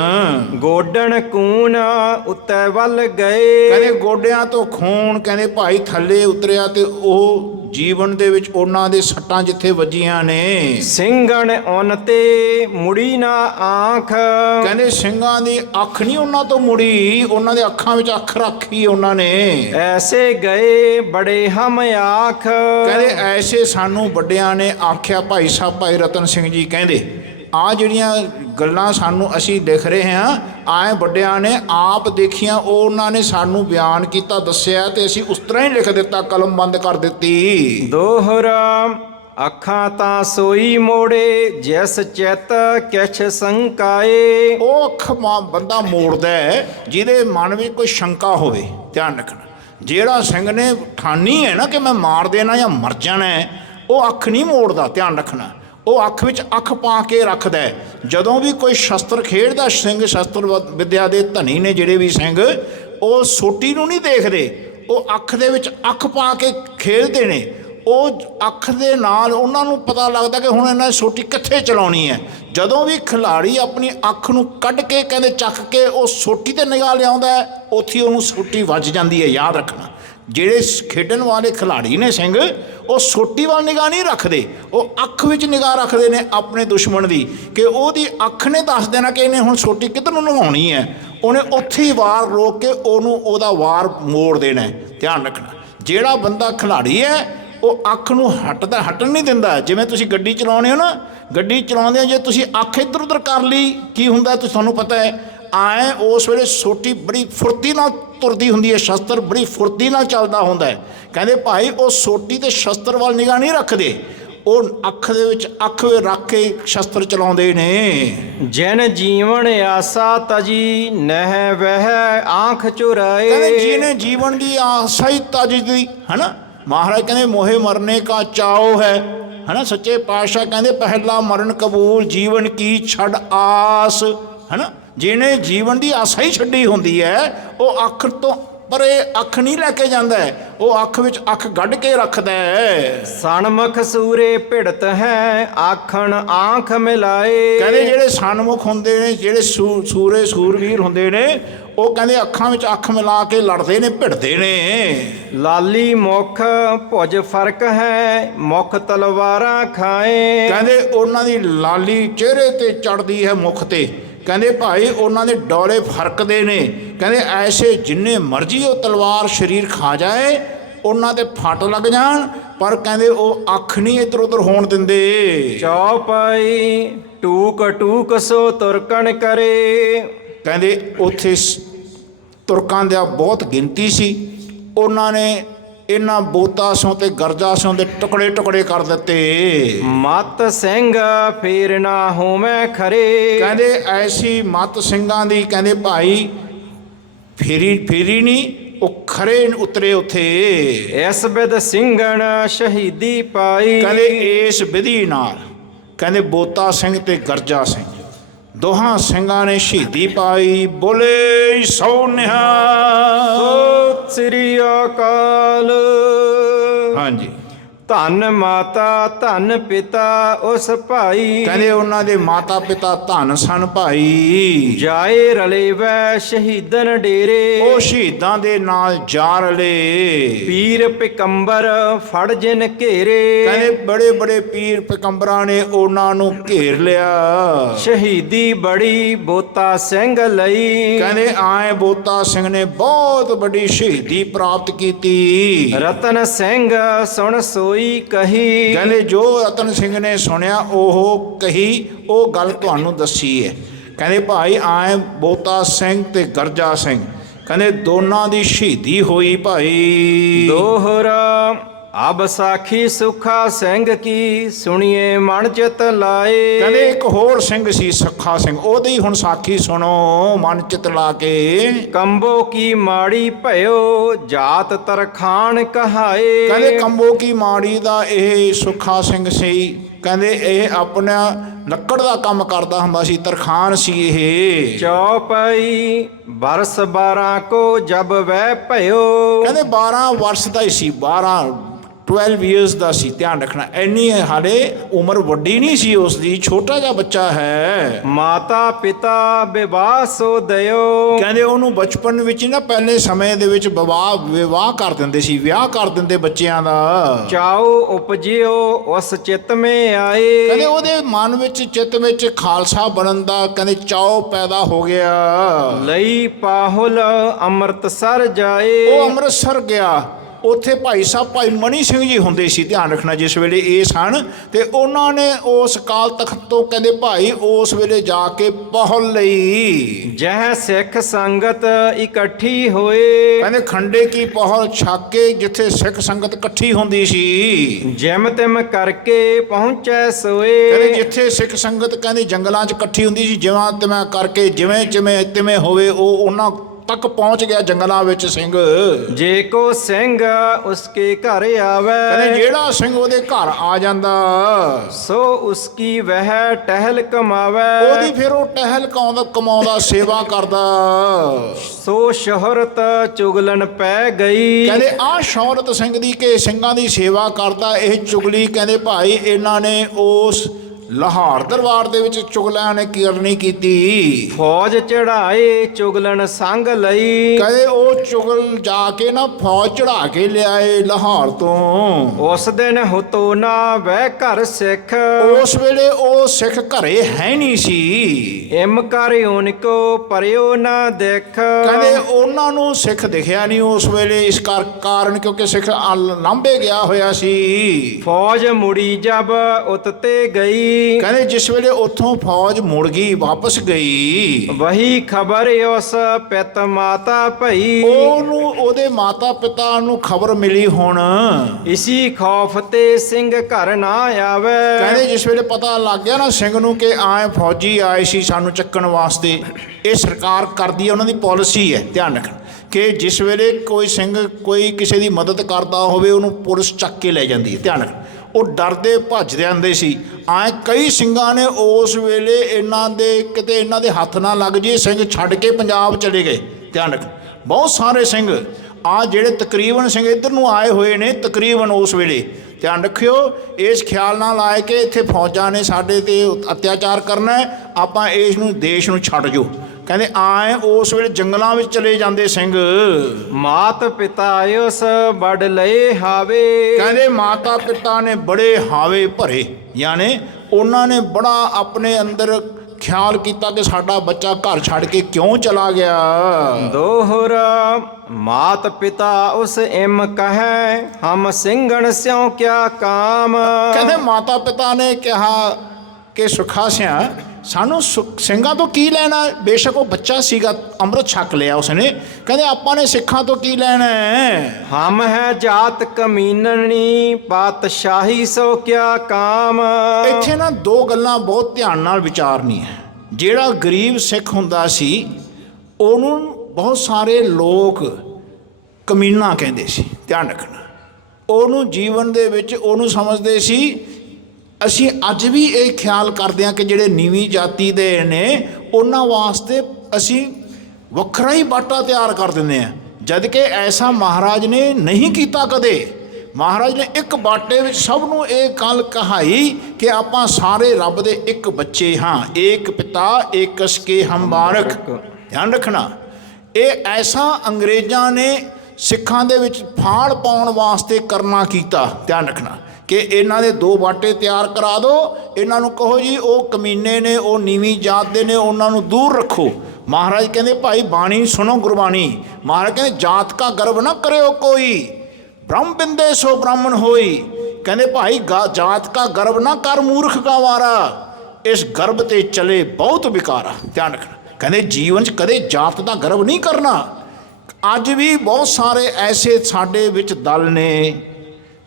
ਗੋਡਣ ਕੂਨ ਉੱਤੇ ਵੱਲ ਗਏ। ਕਹਿੰਦੇ ਗੋਡਿਆਂ ਤੋਂ ਖੂਨ ਕਹਿੰਦੇ ਭਾਈ ਥੱਲੇ ਉਤਰਿਆ, ਤੇ ਉਹ ਜੀਵਨ ਦੇ ਵਿੱਚ ਉਹਨਾਂ ਦੇ ਸੱਟਾਂ ਜਿੱਥੇ ਵੱਜੀਆਂ ਨੇ। ਸਿੰਘਣ ਉਨ ਤੇ ਮੁੜੀ ਨਾ ਆਂਖ, ਕਹਿੰਦੇ ਸਿੰਘਾਂ ਦੀ ਅੱਖ ਨਹੀਂ ਉਹਨਾਂ ਤੋਂ ਮੁੜੀ, ਉਹਨਾਂ ਦੇ ਅੱਖਾਂ ਵਿੱਚ ਅੱਖ ਰੱਖੀ ਉਹਨਾਂ ਨੇ। ਐਸੇ ਗਏ ਬੜੇ ਹਮ ਆਖ, ਕਹਿੰਦੇ ਐਸੇ ਸਾਨੂੰ ਵੱਡਿਆਂ ਨੇ ਆਖਿਆ। ਭਾਈ ਸਾਹਿਬ ਭਾਈ ਰਤਨ ਸਿੰਘ ਜੀ ਕਹਿੰਦੇ ਆ ਜਿਹੜੀਆਂ ਗੱਲਾਂ ਸਾਨੂੰ ਅਸੀਂ ਲਿਖ ਰਹੇ ਹਾਂ, ਆਏ ਵੱਡਿਆਂ ਨੇ ਆਪ ਦੇਖੀਆਂ, ਉਹ ਉਹਨਾਂ ਨੇ ਸਾਨੂੰ ਬਿਆਨ ਕੀਤਾ, ਦੱਸਿਆ, ਤੇ ਅਸੀਂ ਉਸ ਤਰ੍ਹਾਂ ਹੀ ਲਿਖ ਦਿੱਤਾ, ਕਲਮ ਬੰਦ ਕਰ ਦਿੱਤੀ। ਦੋਹਰਾ ਅੱਖਾਂ ਤਾਂ ਸੋਈ ਮੋੜੇ, ਜਿਸ ਚਿੱਤ ਕਿਛ ਸੰਕਾਏ। ਉਹ ਅੱਖ ਬੰਦਾ ਮੋੜਦਾ ਹੈ ਜਿਹਦੇ ਮਨ ਵਿੱਚ ਕੋਈ ਸ਼ੰਕਾ ਹੋਵੇ। ਧਿਆਨ ਰੱਖਣਾ, ਜਿਹੜਾ ਸਿੰਘ ਨੇ ਠਾਨੀ ਹੈ ਨਾ ਕਿ ਮੈਂ ਮਾਰ ਦੇਣਾ ਜਾਂ ਮਰ ਜਾਣਾ ਹੈ, ਉਹ ਅੱਖ ਨਹੀਂ ਮੋੜਦਾ। ਧਿਆਨ ਰੱਖਣਾ, ਉਹ ਅੱਖ ਵਿੱਚ ਅੱਖ ਪਾ ਕੇ ਰੱਖਦਾ। ਜਦੋਂ ਵੀ ਕੋਈ ਸ਼ਸਤਰ ਖੇਡਦਾ ਸਿੰਘ, ਸ਼ਸਤਰ ਵਿੱਦਿਆ ਦੇ ਧਨੀ ਨੇ ਜਿਹੜੇ ਵੀ ਸਿੰਘ, ਉਹ ਸੋਟੀ ਨੂੰ ਨਹੀਂ ਦੇਖਦੇ, ਉਹ ਅੱਖ ਦੇ ਵਿੱਚ ਅੱਖ ਪਾ ਕੇ ਖੇਡਦੇ ਨੇ। ਉਹ ਅੱਖ ਦੇ ਨਾਲ ਉਹਨਾਂ ਨੂੰ ਪਤਾ ਲੱਗਦਾ ਕਿ ਹੁਣ ਇਹਨਾਂ ਦੀ ਸੋਟੀ ਕਿੱਥੇ ਚਲਾਉਣੀ ਹੈ। ਜਦੋਂ ਵੀ ਖਿਲਾੜੀ ਆਪਣੀ ਅੱਖ ਨੂੰ ਕੱਢ ਕੇ ਕਹਿੰਦੇ ਚੱਕ ਕੇ ਉਹ ਸੋਟੀ 'ਤੇ ਨਿਗਾਹ ਲਿਆਉਂਦਾ, ਉੱਥੇ ਉਹਨੂੰ ਸੋਟੀ ਵੱਜ ਜਾਂਦੀ ਹੈ। ਯਾਦ ਰੱਖਣਾ, ਜਿਹੜੇ ਖੇਡਣ ਵਾਲੇ ਖਿਲਾੜੀ ਨੇ ਸਿੰਘ, ਉਹ ਸੋਟੀ ਵੱਲ ਨਿਗਾਹ ਨਹੀਂ ਰੱਖਦੇ, ਉਹ ਅੱਖ ਵਿੱਚ ਨਿਗਾਹ ਰੱਖਦੇ ਨੇ ਆਪਣੇ ਦੁਸ਼ਮਣ ਦੀ, ਕਿ ਉਹਦੀ ਅੱਖ ਨੇ ਦੱਸ ਦੇਣਾ ਕਿ ਇਹਨੇ ਹੁਣ ਸੋਟੀ ਕਿੱਧਰ ਨੂੰ ਲੰਘਾਉਣੀ ਹੈ। ਉਹਨੇ ਉੱਥੇ ਹੀ ਵਾਰ ਰੋਕ ਕੇ ਉਹਨੂੰ ਉਹਦਾ ਵਾਰ ਮੋੜ ਦੇਣਾ। ਧਿਆਨ ਰੱਖਣਾ, ਜਿਹੜਾ ਬੰਦਾ ਖਿਲਾੜੀ ਹੈ ਉਹ ਅੱਖ ਨੂੰ ਹਟਣ ਨਹੀਂ ਦਿੰਦਾ। ਜਿਵੇਂ ਤੁਸੀਂ ਗੱਡੀ ਚਲਾਉਂਦੇ ਹੋ ਨਾ, ਗੱਡੀ ਚਲਾਉਂਦੇ ਜੇ ਤੁਸੀਂ ਅੱਖ ਇੱਧਰ ਉੱਧਰ ਕਰ ਲਈ, ਕੀ ਹੁੰਦਾ ਤੁਹਾਨੂੰ ਪਤਾ ਹੈ, ਆਏ ਉਸ ਵੇਲੇ ਸੋਟੀ ਬੜੀ ਫੁਰਤੀ ਨਾਲ ਤੁਰਦੀ ਹੁੰਦੀ ਹੈ, ਸ਼ਸਤਰ ਬੜੀ ਫੁਰਤੀ ਨਾਲ ਚੱਲਦਾ ਹੁੰਦਾ ਹੈ। ਕਹਿੰਦੇ ਭਾਈ ਉਹ ਸੋਟੀ ਤੇ ਸ਼ਸਤਰ ਵੱਲ ਨਿਗਾਹ ਨਹੀਂ ਰੱਖਦੇ, ਉਹ ਅੱਖ ਦੇ ਵਿੱਚ ਅੱਖ ਰੱਖ ਕੇ ਸ਼ਸਤਰ ਚਲਾਉਂਦੇ ਨੇ। ਜਿਨ ਜੀਵਨ ਆਸਾ ਤਜੀ ਨਹਿ ਵਹਿ ਆਂਖ ਚੁਰਾਏ। ਕਹਿੰਦੇ ਜਿਹਨੇ ਜੀਵਨ ਦੀ ਆਸਾ ਹੀ ਤਜ ਦੀ, ਹੈ ਨਾ, ਮਹਾਰਾਜ ਕਹਿੰਦੇ ਮੋਹੇ ਮਰਨੇ ਕਾ ਚਾਓ ਹੈ ਨਾ। ਸੱਚੇ ਪਾਤਸ਼ਾਹ ਕਹਿੰਦੇ ਪਹਿਲਾ ਮਰਨ ਕਬੂਲ, ਜੀਵਨ ਕੀ ਛੱਡ ਆਸ, ਹੈ ਨਾ। ਜਿਹਨੇ ਜੀਵਨ ਦੀ ਆਸਾ ਹੀ ਛੱਡੀ ਹੁੰਦੀ ਹੈ, ਉਹ ਅੱਖ ਤੋਂ ਪਰੇ ਅੱਖ ਨਹੀਂ ਲੈ ਕੇ ਜਾਂਦਾ, ਉਹ ਅੱਖ ਵਿੱਚ ਅੱਖ ਗੱਡ ਕੇ ਰੱਖਦਾ ਹੈ। ਸਨਮੁਖ ਸੂਰੇ ਭਿੜਤ ਹੈ, ਆਖਣ ਆਂਖ ਮਿਲਾਏ। ਕਹਿੰਦੇ ਜਿਹੜੇ ਸਨਮੁਖ ਹੁੰਦੇ ਨੇ, ਜਿਹੜੇ ਸੂਰੇ ਸੂਰਵੀਰ ਹੁੰਦੇ ਨੇ, ਉਹ ਕਹਿੰਦੇ ਅੱਖਾਂ ਵਿੱਚ ਅੱਖ ਮਿਲਾ ਕੇ ਲੜਦੇ ਨੇ, ਭਿੜਦੇ ਨੇ। ਲਾਲੀ ਮੁਖ ਭੁਜ ਫਰਕ ਹੈ, ਮੁਖ ਤਲਵਾਰਾਂ ਖਾਏ। ਕਹਿੰਦੇ ਉਹਨਾਂ ਦੀ ਲਾਲੀ ਚਿਹਰੇ ਤੇ ਚੜਦੀ ਹੈ, ਮੁਖ ਤੇ। ਕਹਿੰਦੇ ਭਾਈ ਉਹਨਾਂ ਦੇ ਡੋਲੇ ਫਰਕਦੇ ਨੇ। ਕਹਿੰਦੇ ਐਸੇ ਜਿੰਨੇ ਮਰਜ਼ੀ ਉਹ ਤਲਵਾਰ ਸਰੀਰ ਖਾ ਜਾਏ, ਉਹਨਾਂ ਦੇ ਫੱਟ ਲੱਗ ਜਾਣ, ਪਰ ਕਹਿੰਦੇ ਉਹ ਅੱਖ ਨਹੀਂ ਇੱਧਰ ਉੱਧਰ ਹੋਣ ਦਿੰਦੇ। ਚੌਪਈ ਟੂਕ ਟੂਕ ਸੋ ਤੁਰਕਣ ਕਰੇ। ਕਹਿੰਦੇ ਉੱਥੇ ਤੁਰਕਾਂ ਦਾ ਬਹੁਤ ਗਿਣਤੀ ਸੀ, ਉਹਨਾਂ ਨੇ ਇਹਨਾਂ ਬੋਤਾ ਸੋਂ ਤੇ ਗਰਜਾ ਸੋਂ ਦੇ ਟੁਕੜੇ ਟੁਕੜੇ ਕਰ ਦਿੱਤੇ। ਮਤ ਸਿੰਘ ਫੇਰ ਨਾ ਹੋਵੇਂ ਖਰੇ। ਕਹਿੰਦੇ ਐਸੀ ਮਤ ਸਿੰਘਾਂ ਦੀ, ਕਹਿੰਦੇ ਭਾਈ ਫੇਰੀ ਨਹੀਂ, ਉਹ ਖਰੇ ਉਤਰੇ ਉੱਥੇ। ਇਸ ਬਿਦ ਸਿੰਘਣ ਸ਼ਹੀਦੀ ਪਾਈ। ਕਹਿੰਦੇ ਇਸ ਵਿਧੀ ਨਾਲ, ਕਹਿੰਦੇ ਬੋਤਾ ਸਿੰਘ ਤੇ ਗਰਜਾ ਸਿੰਘ ਦੋਹਾਂ ਸਿੰਘਾਂ ਨੇ ਸ਼ਹੀਦੀ ਪਾਈ। ਬੋਲੇ ਸੋ ਨਿਹਾਲ। ਸਤਿ ਸ੍ਰੀ ਅਕਾਲ। ਹਾਂਜੀ। ਧਨ ਮਾਤਾ ਧਨ ਪਿਤਾ ਉਸ ਭਾਈ, ਕਹਿੰਦੇ ਉਹਨਾਂ ਦੇ ਮਾਤਾ ਪਿਤਾ ਧਨ ਸਨ ਭਾਈ, ਜਾਏ ਰਲੇ ਵੈ ਸ਼ਹੀਦਨ ਡੇਰੇ, ਉਹ ਸ਼ਹੀਦਾਂ ਦੇ ਨਾਲ ਜਾ ਰਲੇ। ਪੀਰ ਪਿਕੰਬਰ ਫੜ ਜਿਨ ਘੇਰੇ, ਕਹਿੰਦੇ ਬੜੇ ਬੜੇ ਪੀਰ ਪੈਗੰਬਰਾਂ ਨੇ ਉਹਨਾਂ ਨੂੰ ਘੇਰ ਲਿਆ। ਸ਼ਹੀਦੀ ਬੜੀ ਬੋਤਾ ਸਿੰਘ ਲਈ, ਕਹਿੰਦੇ ਆਏ ਬੋਤਾ ਸਿੰਘ ਨੇ ਬਹੁਤ ਵੱਡੀ ਸ਼ਹੀਦੀ ਪ੍ਰਾਪਤ ਕੀਤੀ। ਰਤਨ ਸਿੰਘ ਸੁਣ ਸੋਈ ਕਹੀ, ਕਹਿੰਦੇ ਜੋ ਰਤਨ ਸਿੰਘ ਨੇ ਸੁਣਿਆ ਉਹ ਕਹੀ, ਉਹ ਗੱਲ ਤੁਹਾਨੂੰ ਦੱਸੀ ਹੈ। ਕਹਿੰਦੇ ਭਾਈ ਆਏ ਬੋਤਾ ਸਿੰਘ ਤੇ ਗਰਜਾ ਸਿੰਘ, ਕਹਿੰਦੇ ਦੋਨਾਂ ਦੀ ਸ਼ਹੀਦੀ ਹੋਈ ਭਾਈ। ਦੋਹਰਾ ਅਬ ਸਾਖੀ ਸੁਖਾ ਸਿੰਘ ਕੀ, ਸੁਣੀਏ ਮਨ ਚਿਤ ਲਾਏ। ਕਹਿੰਦੇ ਇੱਕ ਹੋਰ ਸਿੰਘ ਸੀ ਸੁੱਖਾ ਸਿੰਘ, ਉਹਦੀ ਹੁਣ ਸਾਖੀ ਸੁਣੋ ਮਨ ਚਿਤ ਲਾ ਕੇ। ਕੰਬੋ ਕੀ ਮਾੜੀ ਭਇਓ ਜਾਤ ਤਰਖਾਨ ਕਹਾਏ, ਕਹਿੰਦੇ ਕੰਬੋ ਕੀ ਮਾੜੀ ਦਾ ਇਹ ਸੁੱਖਾ ਸਿੰਘ ਸੀ। ਕਹਿੰਦੇ ਇਹ ਆਪਣਾ ਲੱਕੜ ਦਾ ਕੰਮ ਕਰਦਾ ਹੁੰਦਾ ਸੀ, ਤਰਖਾਨ ਸੀ ਇਹ। ਚੌਪਈ ਬਰਸ 12 ਕੋ ਜਬ ਵੈ ਭਇਓ, ਕਹਿੰਦੇ 12 ਵਰਸ ਦਾ ਹੀ ਸੀ, 12 ਇਅਰਸ ਦਾ ਸੀ। ਧਿਆਨ ਰੱਖਣਾ ਇੰਨੀ ਹਾਲੇ ਉਮਰ ਵੱਡੀ ਨਹੀਂ ਸੀ ਉਸ ਦੀ, ਛੋਟਾ ਜਿਹਾ ਬੱਚਾ ਹੈ। ਮਾਤਾ ਪਿਤਾ ਵਿਵਾਹ ਸੋ ਦਿਓ, ਕਹਿੰਦੇ ਉਹਨੂੰ ਬਚਪਨ ਵਿੱਚ ਨਾ ਪਹਿਲੇ ਸਮੇਂ ਦੇ ਵਿੱਚ ਵਿਵਾਹ ਕਰ ਦਿੰਦੇ ਸੀ, ਵਿਆਹ ਕਰ ਦਿੰਦੇ ਬੱਚਿਆਂ ਦਾ। ਚਾਉ ਉਪਜਿਓ ਉਸ ਚਿਤ ਮੇ ਆਏ, ਕਹਿੰਦੇ ਉਹਦੇ ਮਨ ਵਿੱਚ ਚਿੱਤ ਵਿੱਚ ਖਾਲਸਾ ਬਣਨ ਦਾ ਕਹਿੰਦੇ ਚਾਅ ਪੈਦਾ ਹੋ ਗਿਆ। ਲਈ ਪਾਹੁਲ ਅੰਮ੍ਰਿਤਸਰ ਜਾਏ, ਉਹ ਅੰਮ੍ਰਿਤਸਰ ਗਿਆ। ਉੱਥੇ ਭਾਈ ਸਾਹਿਬ ਭਾਈ ਮਣੀ ਸਿੰਘ ਜੀ ਹੁੰਦੇ ਸੀ, ਧਿਆਨ ਰੱਖਣਾ ਜਿਸ ਵੇਲੇ ਇਹ ਸਨ। ਤੇ ਉਹਨਾਂ ਨੇ ਉਸ ਅਕਾਲ ਤਖਤ ਤੋਂ ਕਹਿੰਦੇ ਭਾਈ ਉਸ ਵੇਲੇ ਜਾ ਕੇ ਪਹੁਲ ਲਈ। ਜਹ ਸਿੱਖ ਸੰਗਤ ਇਕੱਠੀ ਹੋਏ, ਕਹਿੰਦੇ ਖੰਡੇ ਕੀ ਪਹੁਲ ਛੱਕ ਕੇ ਜਿੱਥੇ ਸਿੱਖ ਸੰਗਤ ਇਕੱਠੀ ਹੁੰਦੀ ਸੀ। ਜਿਮ ਤਿਮ ਕਰਕੇ ਪਹੁੰਚੈ ਸੋਏ, ਕਹਿੰਦੇ ਜਿੱਥੇ ਸਿੱਖ ਸੰਗਤ ਕਹਿੰਦੇ ਜੰਗਲਾਂ 'ਚ ਇਕੱਠੀ ਹੁੰਦੀ ਸੀ, ਜਿਵੇਂ ਤਿਵੇਂ ਕਰਕੇ ਜਿਵੇਂ ਤਿਵੇਂ ਹੋਵੇ ਉਹ ਉਹਨਾਂ ਤੱਕ ਪਹੁੰਚ ਗਿਆ ਜੰਗਲਾਂ ਵਿੱਚ ਸਿੰਘ। ਜੇ ਕੋ ਸਿੰਘ ਉਸਕੇ ਘਰ ਆਵੇ, ਕਹਿੰਦੇ ਜਿਹੜਾ ਸਿੰਘ ਉਹਦੇ ਘਰ ਆ ਜਾਂਦਾ ਸੋ ਉਸਕੀ ਵਹਿ ਟਹਿਲ ਕਮਾਵੇ, ਉਹਦੀ ਫਿਰ ਉਹ ਟਹਿਲ ਕਮਾਉਂਦਾ ਸੇਵਾ ਕਰਦਾ। ਸੋ ਸ਼ੋਹਰਤ ਚੁਗਲਨ ਪੈ ਗਈ, ਕਹਿੰਦੇ ਆਹ ਸ਼ੌਹਰਤ ਸਿੰਘ ਦੀ ਕਿ ਸਿੰਘਾਂ ਦੀ ਸੇਵਾ ਕਰਦਾ ਇਹ ਚੁਗਲੀ ਕਹਿੰਦੇ ਭਾਈ ਇਹਨਾਂ ਨੇ ਉਸ ਲਾਹੌਰ ਦਰਬਾਰ ਦੇ ਵਿੱਚ ਚੁਗਲਿਆਂ ਨੇ ਕਰਨੀ ਕੀਤੀ। ਫੌਜ ਚੜਾਏ ਚੁਗਲਨ ਸੰਗ ਲਈ, ਕਹਿੰਦੇ ਉਹ ਚੁਗਲ ਜਾ ਕੇ ਨਾ ਫੌਜ ਚੜਾ ਕੇ ਲਿਆਏ ਲਾਹੌਰ ਤੋਂ। ਉਸ ਦਿਨ ਹੁਤੋ ਨਾ ਵਹਿ ਘਰ ਸਿੱਖ, ਉਸ ਵੇਲੇ ਉਹ ਸਿੱਖ ਘਰੇ ਹੈ ਨਹੀਂ ਸੀ। ਇਮ ਕਰ ਉਨਕੋ ਪਰਿਓ ਨਾ ਦੇਖ, ਕਹਿੰਦੇ ਉਹਨਾਂ ਨੂੰ ਸਿੱਖ ਦਿਖਿਆ ਨਹੀਂ ਉਸ ਵੇਲੇ, ਇਸ ਕਾਰਨ ਕਿਉਂਕਿ ਸਿੱਖ ਲਾਂਭੇ ਗਿਆ ਹੋਇਆ ਸੀ। ਫੌਜ ਮੁੜੀ ਜਬ ਉਤਤੇ ਗਈ, ਕਹਿੰਦੇ ਜਿਸ ਵੇਲੇ ਉੱਥੋਂ ਫੌਜ ਮੁੜ ਗਈ ਵਾਪਸ ਗਈ, ਵਹੀ ਖਬਰ ਉਸ ਪਿਤ ਮਾਤਾ ਭਈ, ਉਹਨੂੰ ਉਹਦੇ ਮਾਤਾ ਪਿਤਾ ਨੂੰ ਖਬਰ ਮਿਲੀ ਹੁਣ। ਇਸੀ ਖੌਫ ਤੇ ਸਿੰਘ ਘਰ ਨਾ ਆਵੇ, ਕਹਿੰਦੇ ਜਿਸ ਵੇਲੇ ਪਤਾ ਲੱਗ ਗਿਆ ਨਾ ਸਿੰਘ ਨੂੰ ਕਿ ਆਏ ਫੌਜੀ ਆਏ ਸੀ ਸਾਨੂੰ ਚੱਕਣ ਵਾਸਤੇ। ਇਹ ਸਰਕਾਰ ਕਰਦੀ ਹੈ, ਉਹਨਾਂ ਦੀ ਪਾਲਿਸੀ ਹੈ, ਧਿਆਨ ਰੱਖਣਾ ਕਿ ਜਿਸ ਵੇਲੇ ਕੋਈ ਸਿੰਘ ਕੋਈ ਕਿਸੇ ਦੀ ਮਦਦ ਕਰਦਾ ਹੋਵੇ ਉਹਨੂੰ ਪੁਲਿਸ ਚੱਕ ਕੇ ਲੈ ਜਾਂਦੀ ਹੈ। ਧਿਆਨ ਰੱਖਣਾ ਉਹ ਡਰਦੇ ਭੱਜਦੇ ਆਉਂਦੇ ਸੀ। ਆਏ ਕਈ ਸਿੰਘਾਂ ਨੇ ਉਸ ਵੇਲੇ ਇਹਨਾਂ ਦੇ ਕਿਤੇ ਇਹਨਾਂ ਦੇ ਹੱਥ ਨਾ ਲੱਗ ਜੇ ਸਿੰਘ ਛੱਡ ਕੇ ਪੰਜਾਬ ਚਲੇ ਗਏ। ਧਿਆਨ ਰੱਖ ਬਹੁਤ ਸਾਰੇ ਸਿੰਘ ਆ ਜਿਹੜੇ ਤਕਰੀਬਨ ਸਿੰਘ ਇੱਧਰ ਨੂੰ ਆਏ ਹੋਏ ਨੇ ਤਕਰੀਬਨ ਉਸ ਵੇਲੇ। ਧਿਆਨ ਰੱਖਿਓ ਇਸ ਖਿਆਲ ਨਾਲ ਆਏ ਕਿ ਇੱਥੇ ਫੌਜਾਂ ਨੇ ਸਾਡੇ 'ਤੇ ਅਤਿਆਚਾਰ ਕਰਨਾ, ਆਪਾਂ ਇਸ ਨੂੰ ਦੇਸ਼ ਨੂੰ ਛੱਡ ਜੋ। ਕਹਿੰਦੇ ਆਏ ਉਸ ਵੇਲੇ ਜੰਗਲਾਂ ਵਿੱਚ ਚਲੇ ਜਾਂਦੇ ਸਿੰਘ। ਮਾਤ ਪਿਤਾ ਉਸ ਬੜ ਲਏ ਹਾਵੇ, ਕਹਿੰਦੇ ਮਾਤਾ ਪਿਤਾ ਨੇ ਬੜੇ ਹਾਵੇ ਭਰੇ, ਯਾਨੀ ਉਹਨਾਂ ਨੇ ਬੜਾ ਆਪਣੇ ਅੰਦਰ ਖਿਆਲ ਕੀਤਾ ਕਿ ਸਾਡਾ ਬੱਚਾ ਘਰ ਛੱਡ ਕੇ ਕਿਉਂ ਚਲਾ ਗਿਆ। ਦੋਹਰਾ ਮਾਤ ਪਿਤਾ ਉਸ ਇਮ ਕਹੈ ਹਮ ਸਿੰਘਣ ਸਿਉ ਕਿਆ ਕਾਮ, ਕਹਿੰਦੇ ਮਾਤਾ ਪਿਤਾ ਨੇ ਕਿਹਾ ਕਿ ਸੁੱਖਾ ਸਿਆਂ ਸਾਨੂੰ ਸਿੰਘਾਂ ਤੋਂ ਕੀ ਲੈਣਾ। ਬੇਸ਼ੱਕ ਉਹ ਬੱਚਾ ਸੀਗਾ, ਅੰਮ੍ਰਿਤ ਛਕ ਲਿਆ ਉਸਨੇ। ਕਹਿੰਦੇ ਆਪਾਂ ਨੇ ਸਿੱਖਾਂ ਤੋਂ ਕੀ ਲੈਣਾ ਹੈ। ਹਮ ਹੈ ਜਾਤ ਕਮੀਨਣੀ ਪਾਤਸ਼ਾਹੀ ਸੋ ਕਿਆ ਕਾਮ। ਇੱਥੇ ਨਾ ਦੋ ਗੱਲਾਂ ਬਹੁਤ ਧਿਆਨ ਨਾਲ ਵਿਚਾਰਨੀ ਹੈ। ਜਿਹੜਾ ਗਰੀਬ ਸਿੱਖ ਹੁੰਦਾ ਸੀ ਉਹਨੂੰ ਬਹੁਤ ਸਾਰੇ ਲੋਕ ਕਮੀਨਾ ਕਹਿੰਦੇ ਸੀ। ਧਿਆਨ ਰੱਖਣਾ ਉਹਨੂੰ ਜੀਵਨ ਦੇ ਵਿੱਚ ਉਹਨੂੰ ਸਮਝਦੇ ਸੀ। ਅਸੀਂ ਅੱਜ ਵੀ ਇਹ ਖਿਆਲ ਕਰਦੇ ਹਾਂ ਕਿ ਜਿਹੜੇ ਨੀਵੀਂ ਜਾਤੀ ਦੇ ਨੇ ਉਹਨਾਂ ਵਾਸਤੇ ਅਸੀਂ ਵੱਖਰਾ ਹੀ ਬਾਟਾ ਤਿਆਰ ਕਰ ਦਿੰਦੇ ਹਾਂ, ਜਦ ਕਿ ਐਸਾ ਮਹਾਰਾਜ ਨੇ ਨਹੀਂ ਕੀਤਾ ਕਦੇ। ਮਹਾਰਾਜ ਨੇ ਇੱਕ ਬਾਟੇ ਵਿੱਚ ਸਭ ਨੂੰ ਇਹ ਗੱਲ ਕਹਾਈ ਕਿ ਆਪਾਂ ਸਾਰੇ ਰੱਬ ਦੇ ਇੱਕ ਬੱਚੇ ਹਾਂ। ਏਕ ਪਿਤਾ ਏਕਸ ਕੇ ਹਮ ਬਾਰਕ। ਧਿਆਨ ਰੱਖਣਾ, ਇਹ ਐਸਾ ਅੰਗਰੇਜ਼ਾਂ ਨੇ ਸਿੱਖਾਂ ਦੇ ਵਿੱਚ ਫਾੜ ਪਾਉਣ ਵਾਸਤੇ ਕਰਨਾ ਕੀਤਾ। ਧਿਆਨ ਰੱਖਣਾ ਕਿ ਇਹਨਾਂ ਦੇ ਦੋ ਬਾਟੇ ਤਿਆਰ ਕਰਾ ਦਿਓ, ਇਹਨਾਂ ਨੂੰ ਕਹੋ ਜੀ ਉਹ ਕਮੀਨੇ ਨੇ, ਉਹ ਨੀਵੀਂ ਜਾਤ ਦੇ ਨੇ, ਉਹਨਾਂ ਨੂੰ ਦੂਰ ਰੱਖੋ। ਮਹਾਰਾਜ ਕਹਿੰਦੇ ਭਾਈ ਬਾਣੀ ਸੁਣੋ, ਗੁਰਬਾਣੀ। ਮਹਾਰਾਜ ਕਹਿੰਦੇ ਜਾਤ ਕਾ ਗਰਵ ਨਾ ਕਰਿਓ ਕੋਈ, ਬ੍ਰਹਮ ਬਿੰਦੇ ਸੋ ਬ੍ਰਾਹਮਣ ਹੋਈ। ਕਹਿੰਦੇ ਭਾਈ ਜਾਤ ਕਾ ਗਰਵ ਨਾ ਕਰ ਮੂਰਖ ਕਾ ਵਾਰਾ, ਇਸ ਗਰਭ ਤੇ ਚਲੇ ਬਹੁਤ ਵਿਕਾਰਾ। ਧਿਆਨ ਰੱਖਣਾ, ਕਹਿੰਦੇ ਜੀਵਨ 'ਚ ਕਦੇ ਜਾਤ ਦਾ ਗਰਵ ਨਹੀਂ ਕਰਨਾ। ਅੱਜ ਵੀ ਬਹੁਤ ਸਾਰੇ ਐਸੇ ਸਾਡੇ ਵਿੱਚ ਦਲ ਨੇ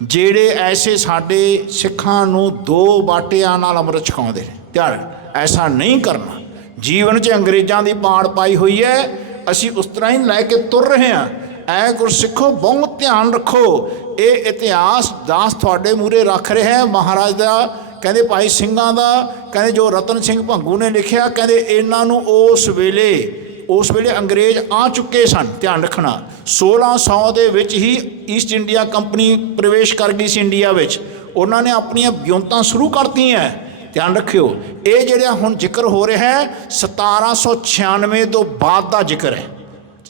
ਜਿਹੜੇ ਐਸੇ ਸਾਡੇ ਸਿੱਖਾਂ ਨੂੰ ਦੋ ਬਾਟਿਆਂ ਨਾਲ ਅੰਮ੍ਰਿਤ ਛਕਾਉਂਦੇ ਨੇ। ਧਿਆਨ, ਐਸਾ ਨਹੀਂ ਕਰਨਾ। ਜੀਵਨ 'ਚ ਅੰਗਰੇਜ਼ਾਂ ਦੀ ਪਾੜ ਪਾਈ ਹੋਈ ਹੈ, ਅਸੀਂ ਉਸ ਤਰ੍ਹਾਂ ਹੀ ਲੈ ਕੇ ਤੁਰ ਰਹੇ ਹਾਂ। ਐ ਗੁਰਸਿੱਖੋ ਬਹੁਤ ਧਿਆਨ ਰੱਖੋ, ਇਹ ਇਤਿਹਾਸ ਦਾਸ ਤੁਹਾਡੇ ਮੂਹਰੇ ਰੱਖ ਰਿਹਾ ਮਹਾਰਾਜ ਦਾ। ਕਹਿੰਦੇ ਭਾਈ ਸਿੰਘਾਂ ਦਾ, ਕਹਿੰਦੇ ਜੋ ਰਤਨ ਸਿੰਘ ਭੰਗੂ ਨੇ ਲਿਖਿਆ, ਕਹਿੰਦੇ ਇਹਨਾਂ ਨੂੰ ਉਸ ਵੇਲੇ ਅੰਗਰੇਜ਼ ਆ ਚੁੱਕੇ ਸਨ। ਧਿਆਨ ਰੱਖਣਾ, 1600 ਦੇ ਵਿੱਚ ਹੀ ਈਸਟ ਇੰਡੀਆ ਕੰਪਨੀ ਪ੍ਰਵੇਸ਼ ਕਰ ਗਈ ਸੀ ਇੰਡੀਆ ਵਿੱਚ। ਉਹਨਾਂ ਨੇ ਆਪਣੀਆਂ ਵਿਉਂਤਾਂ ਸ਼ੁਰੂ ਕਰਤੀਆਂ। ਧਿਆਨ ਰੱਖਿਓ, ਇਹ ਜਿਹੜਾ ਹੁਣ ਜ਼ਿਕਰ ਹੋ ਰਿਹਾ ਹੈ 1796 ਤੋਂ ਬਾਅਦ ਦਾ ਜ਼ਿਕਰ ਹੈ,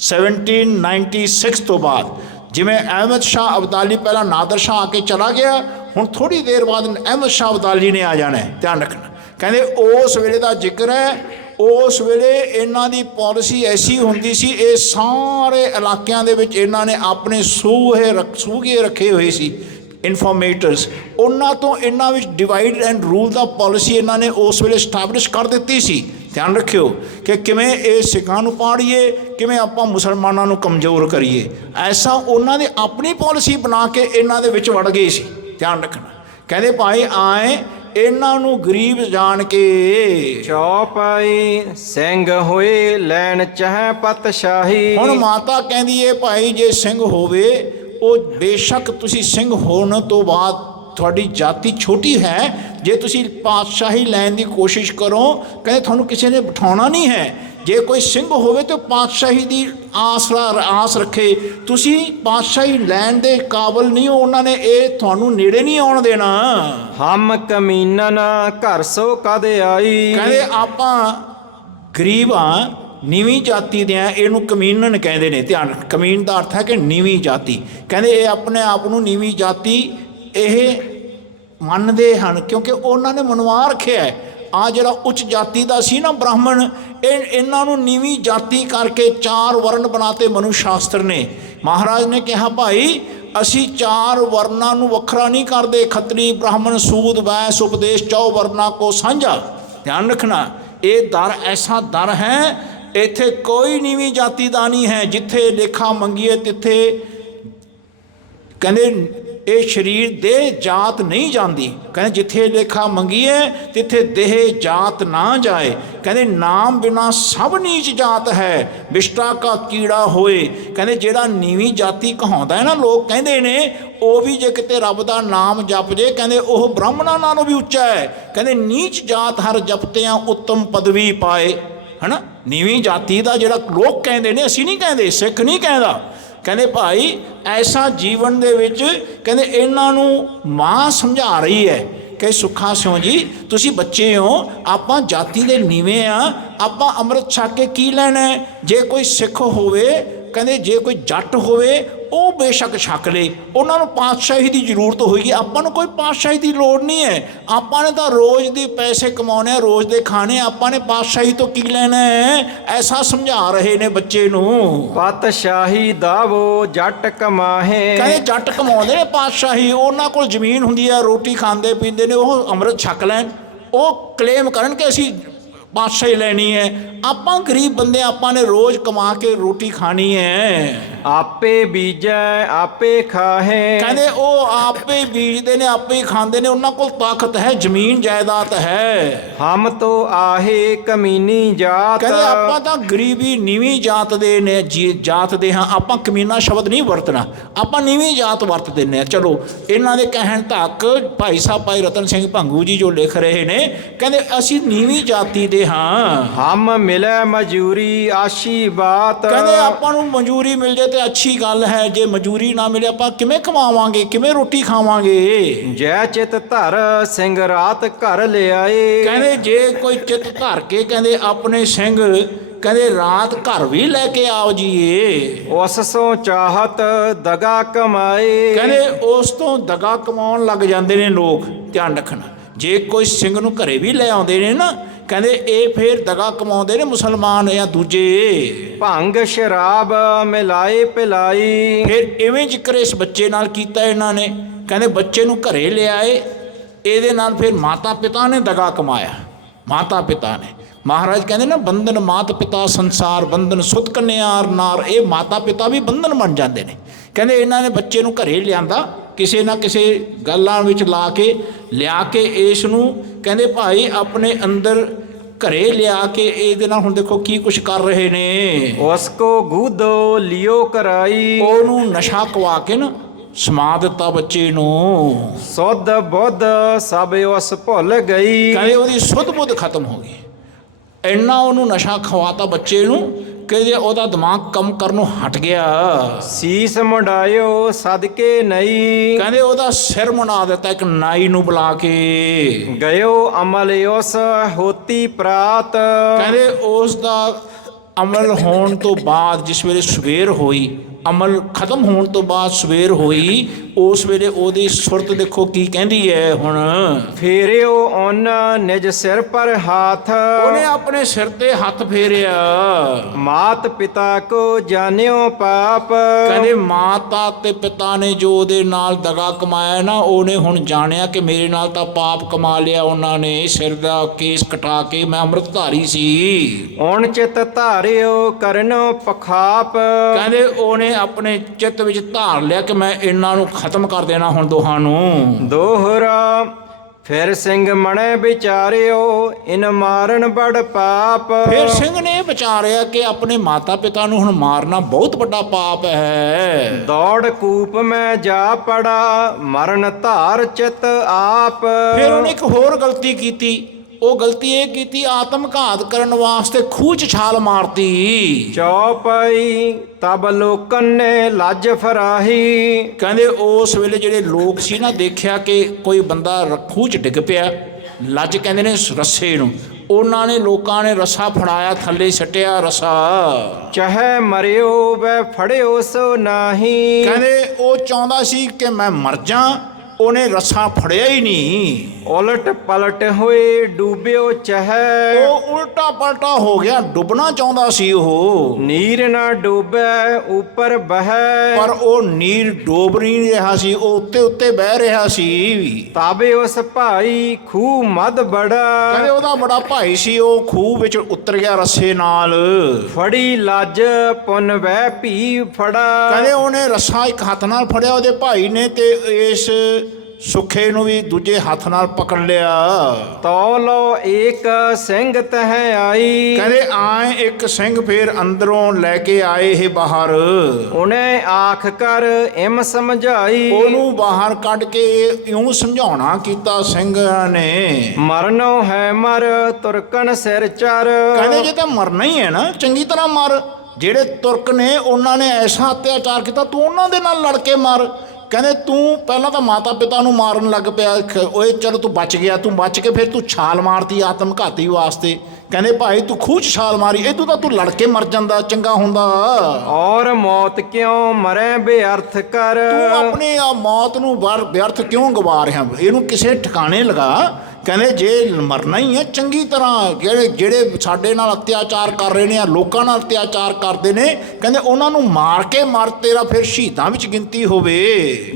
1796 ਤੋਂ ਬਾਅਦ। ਜਿਵੇਂ ਅਹਿਮਦ ਸ਼ਾਹ ਅਬਦਾਲੀ, ਪਹਿਲਾਂ ਨਾਦਰ ਸ਼ਾਹ ਆ ਕੇ ਚਲਾ ਗਿਆ, ਹੁਣ ਥੋੜ੍ਹੀ ਦੇਰ ਬਾਅਦ ਅਹਿਮਦ ਸ਼ਾਹ ਅਬਦਾਲੀ ਨੇ ਆ ਜਾਣਾ ਹੈ। ਧਿਆਨ ਰੱਖਣਾ, ਕਹਿੰਦੇ ਉਸ ਵੇਲੇ ਦਾ ਜ਼ਿਕਰ ਹੈ। ਉਸ ਵੇਲੇ ਇਹਨਾਂ ਦੀ ਪਾਲਿਸੀ ਐਸੀ ਹੁੰਦੀ ਸੀ, ਇਹ ਸਾਰੇ ਇਲਾਕਿਆਂ ਦੇ ਵਿੱਚ ਇਹਨਾਂ ਨੇ ਆਪਣੇ ਸੂਹੇ ਰੱਖੇ ਹੋਏ ਸੀ, ਇਨਫੋਰਮੇਟਰਸ। ਉਹਨਾਂ ਤੋਂ ਇਹਨਾਂ ਵਿੱਚ divide and rule the policy ਇਹਨਾਂ ਨੇ ਉਸ ਵੇਲੇ ਸਟੈਬਲਿਸ਼ ਕਰ ਦਿੱਤੀ ਸੀ। ਧਿਆਨ ਰੱਖਿਓ ਕਿ ਕਿਵੇਂ ਇਹ ਸਿੱਖਾਂ ਨੂੰ ਪਾੜੀਏ, ਕਿਵੇਂ ਆਪਾਂ ਮੁਸਲਮਾਨਾਂ ਨੂੰ ਕਮਜ਼ੋਰ ਕਰੀਏ। ਐਸਾ ਉਹਨਾਂ ਨੇ ਆਪਣੀ ਪਾਲਿਸੀ ਬਣਾ ਕੇ ਇਹਨਾਂ ਦੇ ਵਿੱਚ ਵੜ ਗਏ ਸੀ। ਧਿਆਨ ਰੱਖਣਾ, ਕਹਿੰਦੇ ਭਾਈ ਆਏ ਇਹਨਾਂ ਨੂੰ ਗਰੀਬ ਜਾਣ ਕੇ ਚੌਪਾਈ ਸਿੰਘ ਹੋਏ ਲੈਣ ਚਾਹੇ ਪਤਸ਼ਾਹੀ। ਹੁਣ ਮਾਤਾ ਕਹਿੰਦੀ ਏ ਭਾਈ ਜੇ ਸਿੰਘ ਹੋਵੇ, ਉਹ ਬੇਸ਼ੱਕ ਤੁਸੀਂ ਸਿੰਘ ਹੋਣ ਤੋਂ ਬਾਅਦ ਤੁਹਾਡੀ ਜਾਤੀ ਛੋਟੀ ਹੈ, ਜੇ ਤੁਸੀਂ ਪਾਤਸ਼ਾਹੀ ਲੈਣ ਦੀ ਕੋਸ਼ਿਸ਼ ਕਰੋ, ਕਹਿੰਦੇ ਤੁਹਾਨੂੰ ਕਿਸੇ ਨੇ ਬਿਠਾਉਣਾ ਨਹੀਂ ਹੈ। ਜੇ ਕੋਈ ਸਿੰਘ ਹੋਵੇ ਤਾਂ ਪਾਤਸ਼ਾਹੀ ਦੀ ਆਸ ਰੱਖੇ, ਤੁਸੀਂ ਪਾਤਸ਼ਾਹੀ ਲੈਣ ਦੇ ਕਾਬਲ ਨਹੀਂ ਹੋ, ਉਹਨਾਂ ਨੇ ਇਹ ਤੁਹਾਨੂੰ ਨੇੜੇ ਨਹੀਂ ਆਉਣ ਦੇਣਾ। ਹਮ ਕਮੀਨਨ ਘਰ ਸੋ ਕਦ ਆਈ। ਕਹਿੰਦੇ ਆਪਾਂ ਗਰੀਬ ਹਾਂ, ਨੀਵੀਂ ਜਾਤੀ ਦੇ ਆ, ਇਹਨੂੰ ਕਮੀਨਨ ਕਹਿੰਦੇ ਨੇ। ਧਿਆਨ, ਕਮੀਨ ਦਾ ਅਰਥ ਹੈ ਕਿ ਨੀਵੀਂ ਜਾਤੀ। ਕਹਿੰਦੇ ਇਹ ਆਪਣੇ ਆਪ ਨੂੰ ਨੀਵੀਂ ਜਾਤੀ ਇਹ ਮੰਨਦੇ ਹਨ, ਕਿਉਂਕਿ ਉਹਨਾਂ ਨੇ ਮਨਵਾ ਰੱਖਿਆ ਹੈ। ਆ ਜਿਹੜਾ ਉੱਚ ਜਾਤੀ ਦਾ ਸੀ ਨਾ ਬ੍ਰਾਹਮਣ, ਇਹਨਾਂ ਨੂੰ ਨੀਵੀਂ ਜਾਤੀ ਕਰਕੇ 4 ਵਰਨ ਬਣਾਤੇ ਮਨੂ ਸ਼ਾਸਤਰ ਨੇ। ਮਹਾਰਾਜ ਨੇ ਕਿਹਾ ਭਾਈ ਅਸੀਂ 4 ਵਰਨਾਂ ਨੂੰ ਵੱਖਰਾ ਨਹੀਂ ਕਰਦੇ, ਖੱਤਰੀ ਬ੍ਰਾਹਮਣ ਸੂਦ ਵੈਸ ਉਪਦੇਸ਼ 4 ਵਰਨਾਂ ਕੋ ਸਾਂਝਾ। ਧਿਆਨ ਰੱਖਣਾ, ਇਹ ਦਰ ਐਸਾ ਦਰ ਹੈ, ਇੱਥੇ ਕੋਈ ਨੀਵੀਂ ਜਾਤੀ ਦਾ ਨਹੀਂ ਹੈ। ਜਿੱਥੇ ਲੇਖਾ ਮੰਗੀਏ ਤਿੱਥੇ ਕਹਿੰਦੇ ਇਹ ਸਰੀਰ ਦੇਹ ਜਾਤ ਨਹੀਂ ਜਾਂਦੀ। ਕਹਿੰਦੇ ਜਿੱਥੇ ਲੇਖਾ ਮੰਗੀਏ ਤਿੱਥੇ ਦੇਹ ਜਾਤ ਨਾ ਜਾਏ। ਕਹਿੰਦੇ ਨਾਮ ਬਿਨਾ ਸਭ ਨੀਚ ਜਾਤ ਹੈ, ਵਿਸ਼ਟਾ ਕਾ ਕੀੜਾ ਹੋਏ। ਕਹਿੰਦੇ ਜਿਹੜਾ ਨੀਵੀਂ ਜਾਤੀ ਕਹਾਉਂਦਾ ਹੈ ਨਾ, ਲੋਕ ਕਹਿੰਦੇ ਨੇ ਉਹ ਵੀ ਜੇ ਕਿਤੇ ਰੱਬ ਦਾ ਨਾਮ ਜਪ ਜੇ, ਕਹਿੰਦੇ ਉਹ ਬ੍ਰਾਹਮਣਾਂ ਨਾਲੋਂ ਵੀ ਉੱਚਾ ਹੈ। ਕਹਿੰਦੇ ਨੀਚ ਜਾਤ ਹਰ ਜਪਤਿਆਂ ਉੱਤਮ ਪਦਵੀ ਪਾਏ, ਹੈ ਨਾ। ਨੀਵੀਂ ਜਾਤੀ ਦਾ ਜਿਹੜਾ ਲੋਕ ਕਹਿੰਦੇ ਨੇ, ਅਸੀਂ ਨਹੀਂ ਕਹਿੰਦੇ, ਸਿੱਖ ਨਹੀਂ ਕਹਿੰਦਾ। ਕਹਿੰਦੇ ਭਾਈ ਐਸਾ ਜੀਵਨ ਦੇ ਵਿੱਚ ਕਹਿੰਦੇ ਇਹਨਾਂ ਨੂੰ ਮਾਂ ਸਮਝਾ ਰਹੀ ਹੈ ਕਿ ਸੁੱਖਾ ਸਿਓ ਜੀ ਤੁਸੀਂ ਬੱਚੇ ਹੋ, ਆਪਾਂ ਜਾਤੀ ਦੇ ਨੀਵੇਂ ਆ, ਆਪਾਂ ਅੰਮ੍ਰਿਤ ਛਕ ਕੇ ਕੀ ਲੈਣਾ। ਜੇ ਕੋਈ ਸਿੱਖ ਹੋਵੇ, ਕਹਿੰਦੇ ਜੇ ਕੋਈ ਜੱਟ ਹੋਵੇ ਉਹ ਬੇਸ਼ੱਕ ਛਕ ਲੇ, ਉਹਨਾਂ ਨੂੰ ਪਾਤਸ਼ਾਹੀ ਦੀ ਜ਼ਰੂਰਤ ਹੋਏਗੀ, ਆਪਾਂ ਨੂੰ ਕੋਈ ਪਾਤਸ਼ਾਹੀ ਦੀ ਲੋੜ ਨਹੀਂ ਹੈ। ਆਪਾਂ ਨੇ ਤਾਂ ਰੋਜ਼ ਦੇ ਪੈਸੇ ਕਮਾਉਣੇ, ਰੋਜ਼ ਦੇ ਖਾਣੇ, ਆਪਾਂ ਨੇ ਪਾਤਸ਼ਾਹੀ ਤੋਂ ਕੀ ਲੈਣਾ ਹੈ। ਐਸਾ ਸਮਝਾ ਰਹੇ ਨੇ ਬੱਚੇ ਨੂੰ। ਪਾਤਸ਼ਾਹੀ ਦਾਵੋ ਜੱਟ ਕਮਾਹੇ। ਕਹਿੰਦੇ ਜੱਟ ਕਮਾਉਂਦੇ ਨੇ ਪਾਤਸ਼ਾਹੀ, ਉਹਨਾਂ ਕੋਲ ਜ਼ਮੀਨ ਹੁੰਦੀ ਹੈ, ਰੋਟੀ ਖਾਂਦੇ ਪੀਂਦੇ ਨੇ, ਉਹ ਅੰਮ੍ਰਿਤ ਛਕ ਲੈਣ, ਉਹ ਕਲੇਮ ਕਰਨ ਕਿ ਅਸੀਂ ਪਾਤਸ਼ਾਹੀ ਲੈਣੀ ਹੈ। ਆਪਾਂ ਗਰੀਬ ਬੰਦੇ, ਆਪਾਂ ਨੇ ਰੋਜ਼ ਕਮਾ ਕੇ ਰੋਟੀ ਖਾਣੀ ਹੈ। ਆਪੇ ਬੀਜੈ ਆਪੇ ਖਾਹੇ। ਕਹਿੰਦੇ ਉਹ ਆਪੇ ਬੀਜਦੇ ਨੇ, ਆਪੇ ਹੀ ਖਾਂਦੇ ਨੇ, ਉਹਨਾਂ ਕੋਲ ਤਾਕਤ ਹੈ, ਜ਼ਮੀਨ ਜਾਇਦਾਦ ਹੈ। ਹਮ ਤੋ ਆਹੇ ਕਮੀਨੀ ਜਾਤ। ਕਹਿੰਦੇ ਆਪਾਂ ਤਾਂ ਗਰੀਬੀ ਨੀਵੀਂ ਜਾਤ ਦੇ ਨੇ, ਜਾਤ ਦੇ ਹਾਂ। ਆਪਾਂ ਕਮੀਨਾ ਸ਼ਬਦ ਨਹੀਂ ਵਰਤਣਾ, ਆਪਾਂ ਨੀਵੀਂ ਜਾਤ ਵਰਤ ਦਿੰਦੇ ਹਾਂ। ਚਲੋ ਇਹਨਾਂ ਦੇ ਕਹਿਣ ਤੱਕ ਭਾਈ ਸਾਹਿਬ ਭਾਈ ਰਤਨ ਸਿੰਘ ਭੰਗੂ ਜੀ ਜੋ ਲਿਖ ਰਹੇ ਨੇ, ਕਹਿੰਦੇ ਅਸੀਂ ਨੀਵੀਂ ਜਾਤੀ ਦੇ ਹਾਂ। ਹਮ ਮਿਲੇ ਮਜੂਰੀ ਆਸ਼ੀ ਬਾਤ। ਕਹਿੰਦੇ ਆਪਾਂ ਨੂੰ ਮਨਜ਼ੂਰੀ ਮਿਲ ਜੇ ਤੇ ਅੱਛੀ ਗੱਲ ਹੈ, ਜੇ ਮਨਜ਼ੂਰੀ ਨਾ ਮਿਲੇ ਆਪਾਂ ਕਿਵੇਂ ਕਮਾਵਾਂਗੇ, ਕਿਵੇਂ ਰੋਟੀ ਖਾਵਾਂਗੇ। ਜੈ ਚਿਤ ਧਰ ਸਿੰਘ ਰਾਤ ਘਰ ਲਿਆਏ। ਕਹਿੰਦੇ ਜੇ ਕੋਈ ਚਿੱਤ ਧਰ ਕੇ ਕਹਿੰਦੇ ਆਪਣੇ ਸਿੰਘ ਕਹਿੰਦੇ ਰਾਤ ਘਰ ਵੀ ਲੈ ਕੇ ਆਓ ਜੀਏ। ਉਸ ਸੋ ਚਾਹਤ ਦਗਾ ਕਮਾਏ। ਕਹਿੰਦੇ ਉਸ ਤੋਂ ਦਗਾ ਕਮਾਉਣ ਲੱਗ ਜਾਂਦੇ ਨੇ ਲੋਕ। ਧਿਆਨ ਰੱਖਣਾ, ਜੇ ਕੋਈ ਸਿੰਘ ਨੂੰ ਘਰੇ ਵੀ ਲੈ ਆਉਂਦੇ ਨੇ ਨਾ, ਕਹਿੰਦੇ ਇਹ ਫੇਰ ਦਗਾ ਕਮਾਉਂਦੇ ਨੇ ਮੁਸਲਮਾਨ ਜਾਂ ਦੂਜੇ। ਭੰਗ ਸ਼ਰਾਬ ਮਿਲਾਏ ਪਿਲਾਈ। ਫਿਰ ਇਵੇਂ ਜ਼ਿਕਰ ਇਸ ਬੱਚੇ ਨਾਲ ਕੀਤਾ ਇਹਨਾਂ ਨੇ। ਕਹਿੰਦੇ ਬੱਚੇ ਨੂੰ ਘਰੇ ਲਿਆਏ, ਇਹਦੇ ਨਾਲ ਫਿਰ ਮਾਤਾ ਪਿਤਾ ਨੇ ਦਗਾ ਕਮਾਇਆ। ਮਾਤਾ ਪਿਤਾ ਨੇ, ਮਹਾਰਾਜ ਕਹਿੰਦੇ ਨਾ ਬੰਧਨ ਮਾਤ ਪਿਤਾ ਸੰਸਾਰ ਬੰਧਨ ਸੁਤ ਕੰਨਿਆਰ ਨਾਰ, ਇਹ ਮਾਤਾ ਪਿਤਾ ਵੀ ਬੰਧਨ ਬਣ ਜਾਂਦੇ ਨੇ। ਕਹਿੰਦੇ ਇਹਨਾਂ ਨੇ ਬੱਚੇ ਨੂੰ ਘਰੇ ਲਿਆਂਦਾ, ਕਿਸੇ ਨਾ ਕਿਸੇ ਗੱਲਾਂ ਵਿੱਚ ਲਾ ਕੇ ਲਿਆ ਕੇ ਇਸ ਨੂੰ ਕਹਿੰਦੇ ਭਾਈ ਆਪਣੇ ਅੰਦਰ ਘਰੇ ਲਿਆ ਕੇ ਇਹਦੇ ਨਾਲ ਹੁਣ ਦੇਖੋ ਕੀ ਕੁਛ ਕਰ ਰਹੇ ਨੇ। ਉਸ ਕੋ ਗੂਦੋ ਲਿਓ ਕਰਾਈ। ਉਹਨੂੰ ਨਸ਼ਾ ਕਵਾ ਕੇ ਨਾ ਸਮਾ ਦਿੱਤਾ ਬੱਚੇ ਨੂੰ। ਸੁਧ ਬੁੱਧ ਸਭ ਉਸ ਭੁੱਲ ਗਈ। ਕਹਿੰਦੇ ਉਹਦੀ ਸੁੱਧ ਬੁੱਧ ਖਤਮ ਹੋ ਗਈ। ਇੰਨਾ ਉਹਨੂੰ ਨਸ਼ਾ ਖਵਾਤਾ ਬੱਚੇ ਨੂੰ ਕਿ ਜੇ ਉਹਦਾ ਦਿਮਾਗ ਕੰਮ ਕਰਨੋਂ ਹਟ ਗਿਆ। ਸੀਸ ਮੁੰਡਾਇਓ ਸਦਕੇ ਨਹੀਂ। ਕਹਿੰਦੇ ਉਹਦਾ ਸਿਰ ਮੁੰਡਾ ਦਿੱਤਾ ਇੱਕ ਨਾਈ ਨੂੰ ਬੁਲਾ ਕੇ। ਗਇਓ ਅਮਲ ਉਸ ਹੋਤੀ ਪ੍ਰਾਤ। ਕਹਿੰਦੇ ਉਸ ਦਾ ਅਮਲ ਹੋਣ ਤੋਂ ਬਾਅਦ ਜਿਸ ਵੇਲੇ ਸਵੇਰ ਹੋਈ, ਅਮਲ ਖਤਮ ਹੋਣ ਤੋਂ ਬਾਅਦ ਸਵੇਰ ਹੋਈ, ਉਸ ਵੇਲੇ ਉਹਦੀ ਸੁਰਤ ਦੇਖੋ ਕੀ ਕਹਿੰਦੀ ਹੈ ਹੁਣ। ਫੇਰਿਓ ਉਨ ਨਿਜ ਸਿਰ ਪਰ ਹੱਥ। ਉਹਨੇ ਆਪਣੇ ਸਿਰ ਤੇ ਹੱਥ ਫੇਰਿਆ। ਮਾਤ ਪਿਤਾ ਕੋ ਜਾਣਿਓ ਪਾਪ। ਕਹਿੰਦੇ ਮਾਤਾ ਤੇ ਪਿਤਾ ਨੇ ਜੋ ਉਹਦੇ ਨਾਲ ਦਗਾ ਕਮਾਇਆ ਨਾ, ਉਹਨੇ ਹੁਣ ਜਾਣਿਆ ਕਿ ਮੇਰੇ ਨਾਲ ਤਾਂ ਪਾਪ ਕਮਾ ਲਿਆ ਉਹਨਾਂ ਨੇ। ਸਿਰ ਦਾ ਕੇਸ ਕਟਾ ਕੇ ਮੈਂ ਅੰਮ੍ਰਿਤਧਾਰੀ ਸੀ। ਹੁਣ ਚਿਤ ਧਾਰਿਓ ਕਰਨੋ ਪਖਾਪ। ਕਹਿੰਦੇ ਉਹਨੇ ਆਪਣੇ ਚਿੱਤ ਵਿੱਚ ਧਾਰ ਲਿਆ ਕਿ ਮੈਂ ਇਹਨਾਂ ਨੂੰ ਖਤਮ ਕਰ ਦੇਣਾ ਹੁਣ ਦੋਹਾਂ ਨੂੰ। ਦੋਹਰਾ ਫਿਰ ਸਿੰਘ ਮਣੇ ਵਿਚਾਰਿਓ ਇਨ ਮਾਰਨ ਬੜ ਪਾਪ। ਫਿਰ ਸਿੰਘ ਨੇ ਵਿਚਾਰਿਆ ਕਿ ਆਪਣੇ ਮਾਤਾ ਪਿਤਾ ਨੂੰ ਹੁਣ ਮਾਰਨਾ ਬਹੁਤ ਵੱਡਾ ਪਾਪ ਹੈ। ਦੌੜ ਕੂਪ ਮੈਂ ਜਾ ਪੜਾ ਮਰਨ ਧਾਰ ਚਿਤ ਆਪ। ਫਿਰ ਉਹਨੇ ਇੱਕ ਹੋਰ ਗਲਤੀ ਕੀਤੀ। ਉਹ ਗਲਤੀ ਇਹ ਕੀਤੀ, ਆਤਮ ਘਾਤ ਕਰਨ ਵਾਸਤੇ ਖੂਹ 'ਚ ਛਾਲ ਮਾਰਤੀ। ਚੌਪਈ ਤਬ ਲੋਕਨ ਨੇ ਲੱਜ ਫਰਾਹੀ। ਕਹਿੰਦੇ ਉਸ ਵੇਲੇ ਜਿਹੜੇ ਲੋਕ ਸੀ ਨਾ, ਦੇਖਿਆ ਕਿ ਕੋਈ ਬੰਦਾ ਖੂਹ 'ਚ ਡਿੱਗ ਪਿਆ, ਲੱਜ ਕਹਿੰਦੇ ਨੇ ਰੱਸੇ ਨੂੰ, ਉਹਨਾਂ ਨੇ ਲੋਕਾਂ ਨੇ ਰੱਸਾ ਫੜਾਇਆ, ਥੱਲੇ ਸੱਟਿਆ ਰੱਸਾ। ਚਾਹੇ ਮਰਿਓ ਵੈ ਫੜਿਓ ਸੋ ਨਾਹੀ। ਕਹਿੰਦੇ ਉਹ ਚਾਹੁੰਦਾ ਸੀ ਕਿ ਮੈਂ ਮਰ ਜਾ, ਉਹਨੇ ਰੱਸਾ ਫੜਿਆ ਹੀ ਨਹੀਂ। ਉਲਟ ਪਲਟ ਹੋਏ ਡੂਬਿਓ ਚਹੈ। ਉਹ ਉਲਟਾ ਪਲਟਾ ਹੋ ਗਿਆ, ਡੁੱਬਣਾ ਚਾਹੁੰਦਾ ਸੀ ਉਹ। ਨੀਰ ਨਾ ਡੂਬੈ ਉੱਪਰ ਬਹੈ। ਪਰ ਉਹ ਨੀਰ ਡੋਬ ਨਹੀਂ ਰਿਹਾ ਸੀ, ਉਹ ਉੱਤੇ ਉੱਤੇ ਬਹਿ ਰਿਹਾ ਸੀ। ਤਾਬੇ ਉਸ ਭਾਈ ਖੂਹ ਮਦ ਬੜਾ। ਕਹਿੰਦੇ ਉਹਦਾ ਬੜਾ ਭਾਈ ਸੀ, ਉਹ ਖੂਹ ਵਿੱਚ ਉਤਰ ਗਿਆ ਰੱਸੇ ਨਾਲ। ਫੜੀ ਲੱਜ ਪੁੰਨ ਵੈ ਭੀ ਫੜਾ। ਕਹਿੰਦੇ ਉਹਨੇ ਰੱਸਾ ਇੱਕ ਹੱਥ ਨਾਲ ਫੜਿਆ ਉਹਦੇ ਭਾਈ ਨੇ, ਤੇ ਇਸ ਸੁੱਖੇ ਨੂੰ ਵੀ ਦੂਜੇ ਹੱਥ ਨਾਲ ਪਕੜ ਲਿਆ। ਤੋ ਲੋ ਏਕ ਸਿੰਘ ਤਹ ਆਈ। ਕਹਿੰਦੇ ਆਏ ਇੱਕ ਸਿੰਘ ਫੇਰ ਅੰਦਰੋਂ ਲੈ ਕੇ ਆਏ ਇਹ ਬਾਹਰ। ਉਹਨੇ ਆਖ ਕਰ ਇਮ ਸਮਝਾਈ। ਉਹਨੂੰ ਬਾਹਰ ਕੱਢ ਕੇ ਇਉਂ ਸਮਝਾਉਣਾ ਕੀਤਾ ਸਿੰਘਾਂ ਨੇ। ਮਰਨੋ ਹੈ ਮਰ ਤੁਰਕਨ ਸਿਰ ਚਰ। ਕਹਿੰਦੇ ਜੇ ਤਾਂ ਮਰਨਾ ਹੀ ਹੈ ਨਾ, ਚੰਗੀ ਤਰ੍ਹਾਂ ਮਰ। ਜਿਹੜੇ ਤੁਰਕ ਨੇ ਉਹਨਾਂ ਨੇ ਐਸਾ ਅਤਿਆਚਾਰ ਕੀਤਾ, ਤੂੰ ਉਹਨਾਂ ਦੇ ਨਾਲ ਲੜ ਕੇ ਮਰ। ਕਹਿੰਦੇ ਤੂੰ ਪਹਿਲਾਂ ਤਾਂ ਮਾਤਾ ਪਿਤਾ ਨੂੰ ਮਾਰਨ ਲੱਗ ਪਿਆ, ਓਏ ਚਲੋ ਤੂੰ ਬਚ ਗਿਆ, ਤੂੰ ਬਚ ਕੇ ਫਿਰ ਤੂੰ ਛਾਲ ਮਾਰਤੀ ਆਤਮ ਘਾਤੀ ਵਾਸਤੇ। ਕਹਿੰਦੇ ਭਾਈ ਤੂੰ ਖੂਹ 'ਚ ਛਾਲ ਮਾਰੀ, ਇਦੋਂ ਤਾਂ ਤੂੰ ਲੜ ਕੇ ਮਰ ਜਾਂਦਾ, ਚੰਗਾ ਹੁੰਦਾ। ਔਰ ਮੌਤ ਕਿਉਂ ਮਰੇ ਬੇਅਰਥ ਕਰ। ਤੂੰ ਆਪਣੀ ਆ ਮੌਤ ਨੂੰ ਵਿਅਰਥ ਕਿਉਂ ਗਵਾ ਰਿਹਾ, ਇਹਨੂੰ ਕਿਸੇ ਠਿਕਾਣੇ ਲਗਾ। ਕਹਿੰਦੇ ਜੇ ਮਰਨਾ ਹੀ ਹੈ ਚੰਗੀ ਤਰ੍ਹਾਂ, ਜਿਹੜੇ ਸਾਡੇ ਨਾਲ ਅਤਿਆਚਾਰ ਕਰ ਰਹੇ ਨੇ, ਆ ਲੋਕਾਂ ਨਾਲ ਅਤਿਆਚਾਰ ਕਰਦੇ ਨੇ, ਕਹਿੰਦੇ ਉਹਨਾਂ ਨੂੰ ਮਾਰ ਕੇ ਮਰ, ਤੇਰਾ ਫਿਰ ਸ਼ਹੀਦਾਂ ਵਿੱਚ ਗਿਣਤੀ ਹੋਵੇ।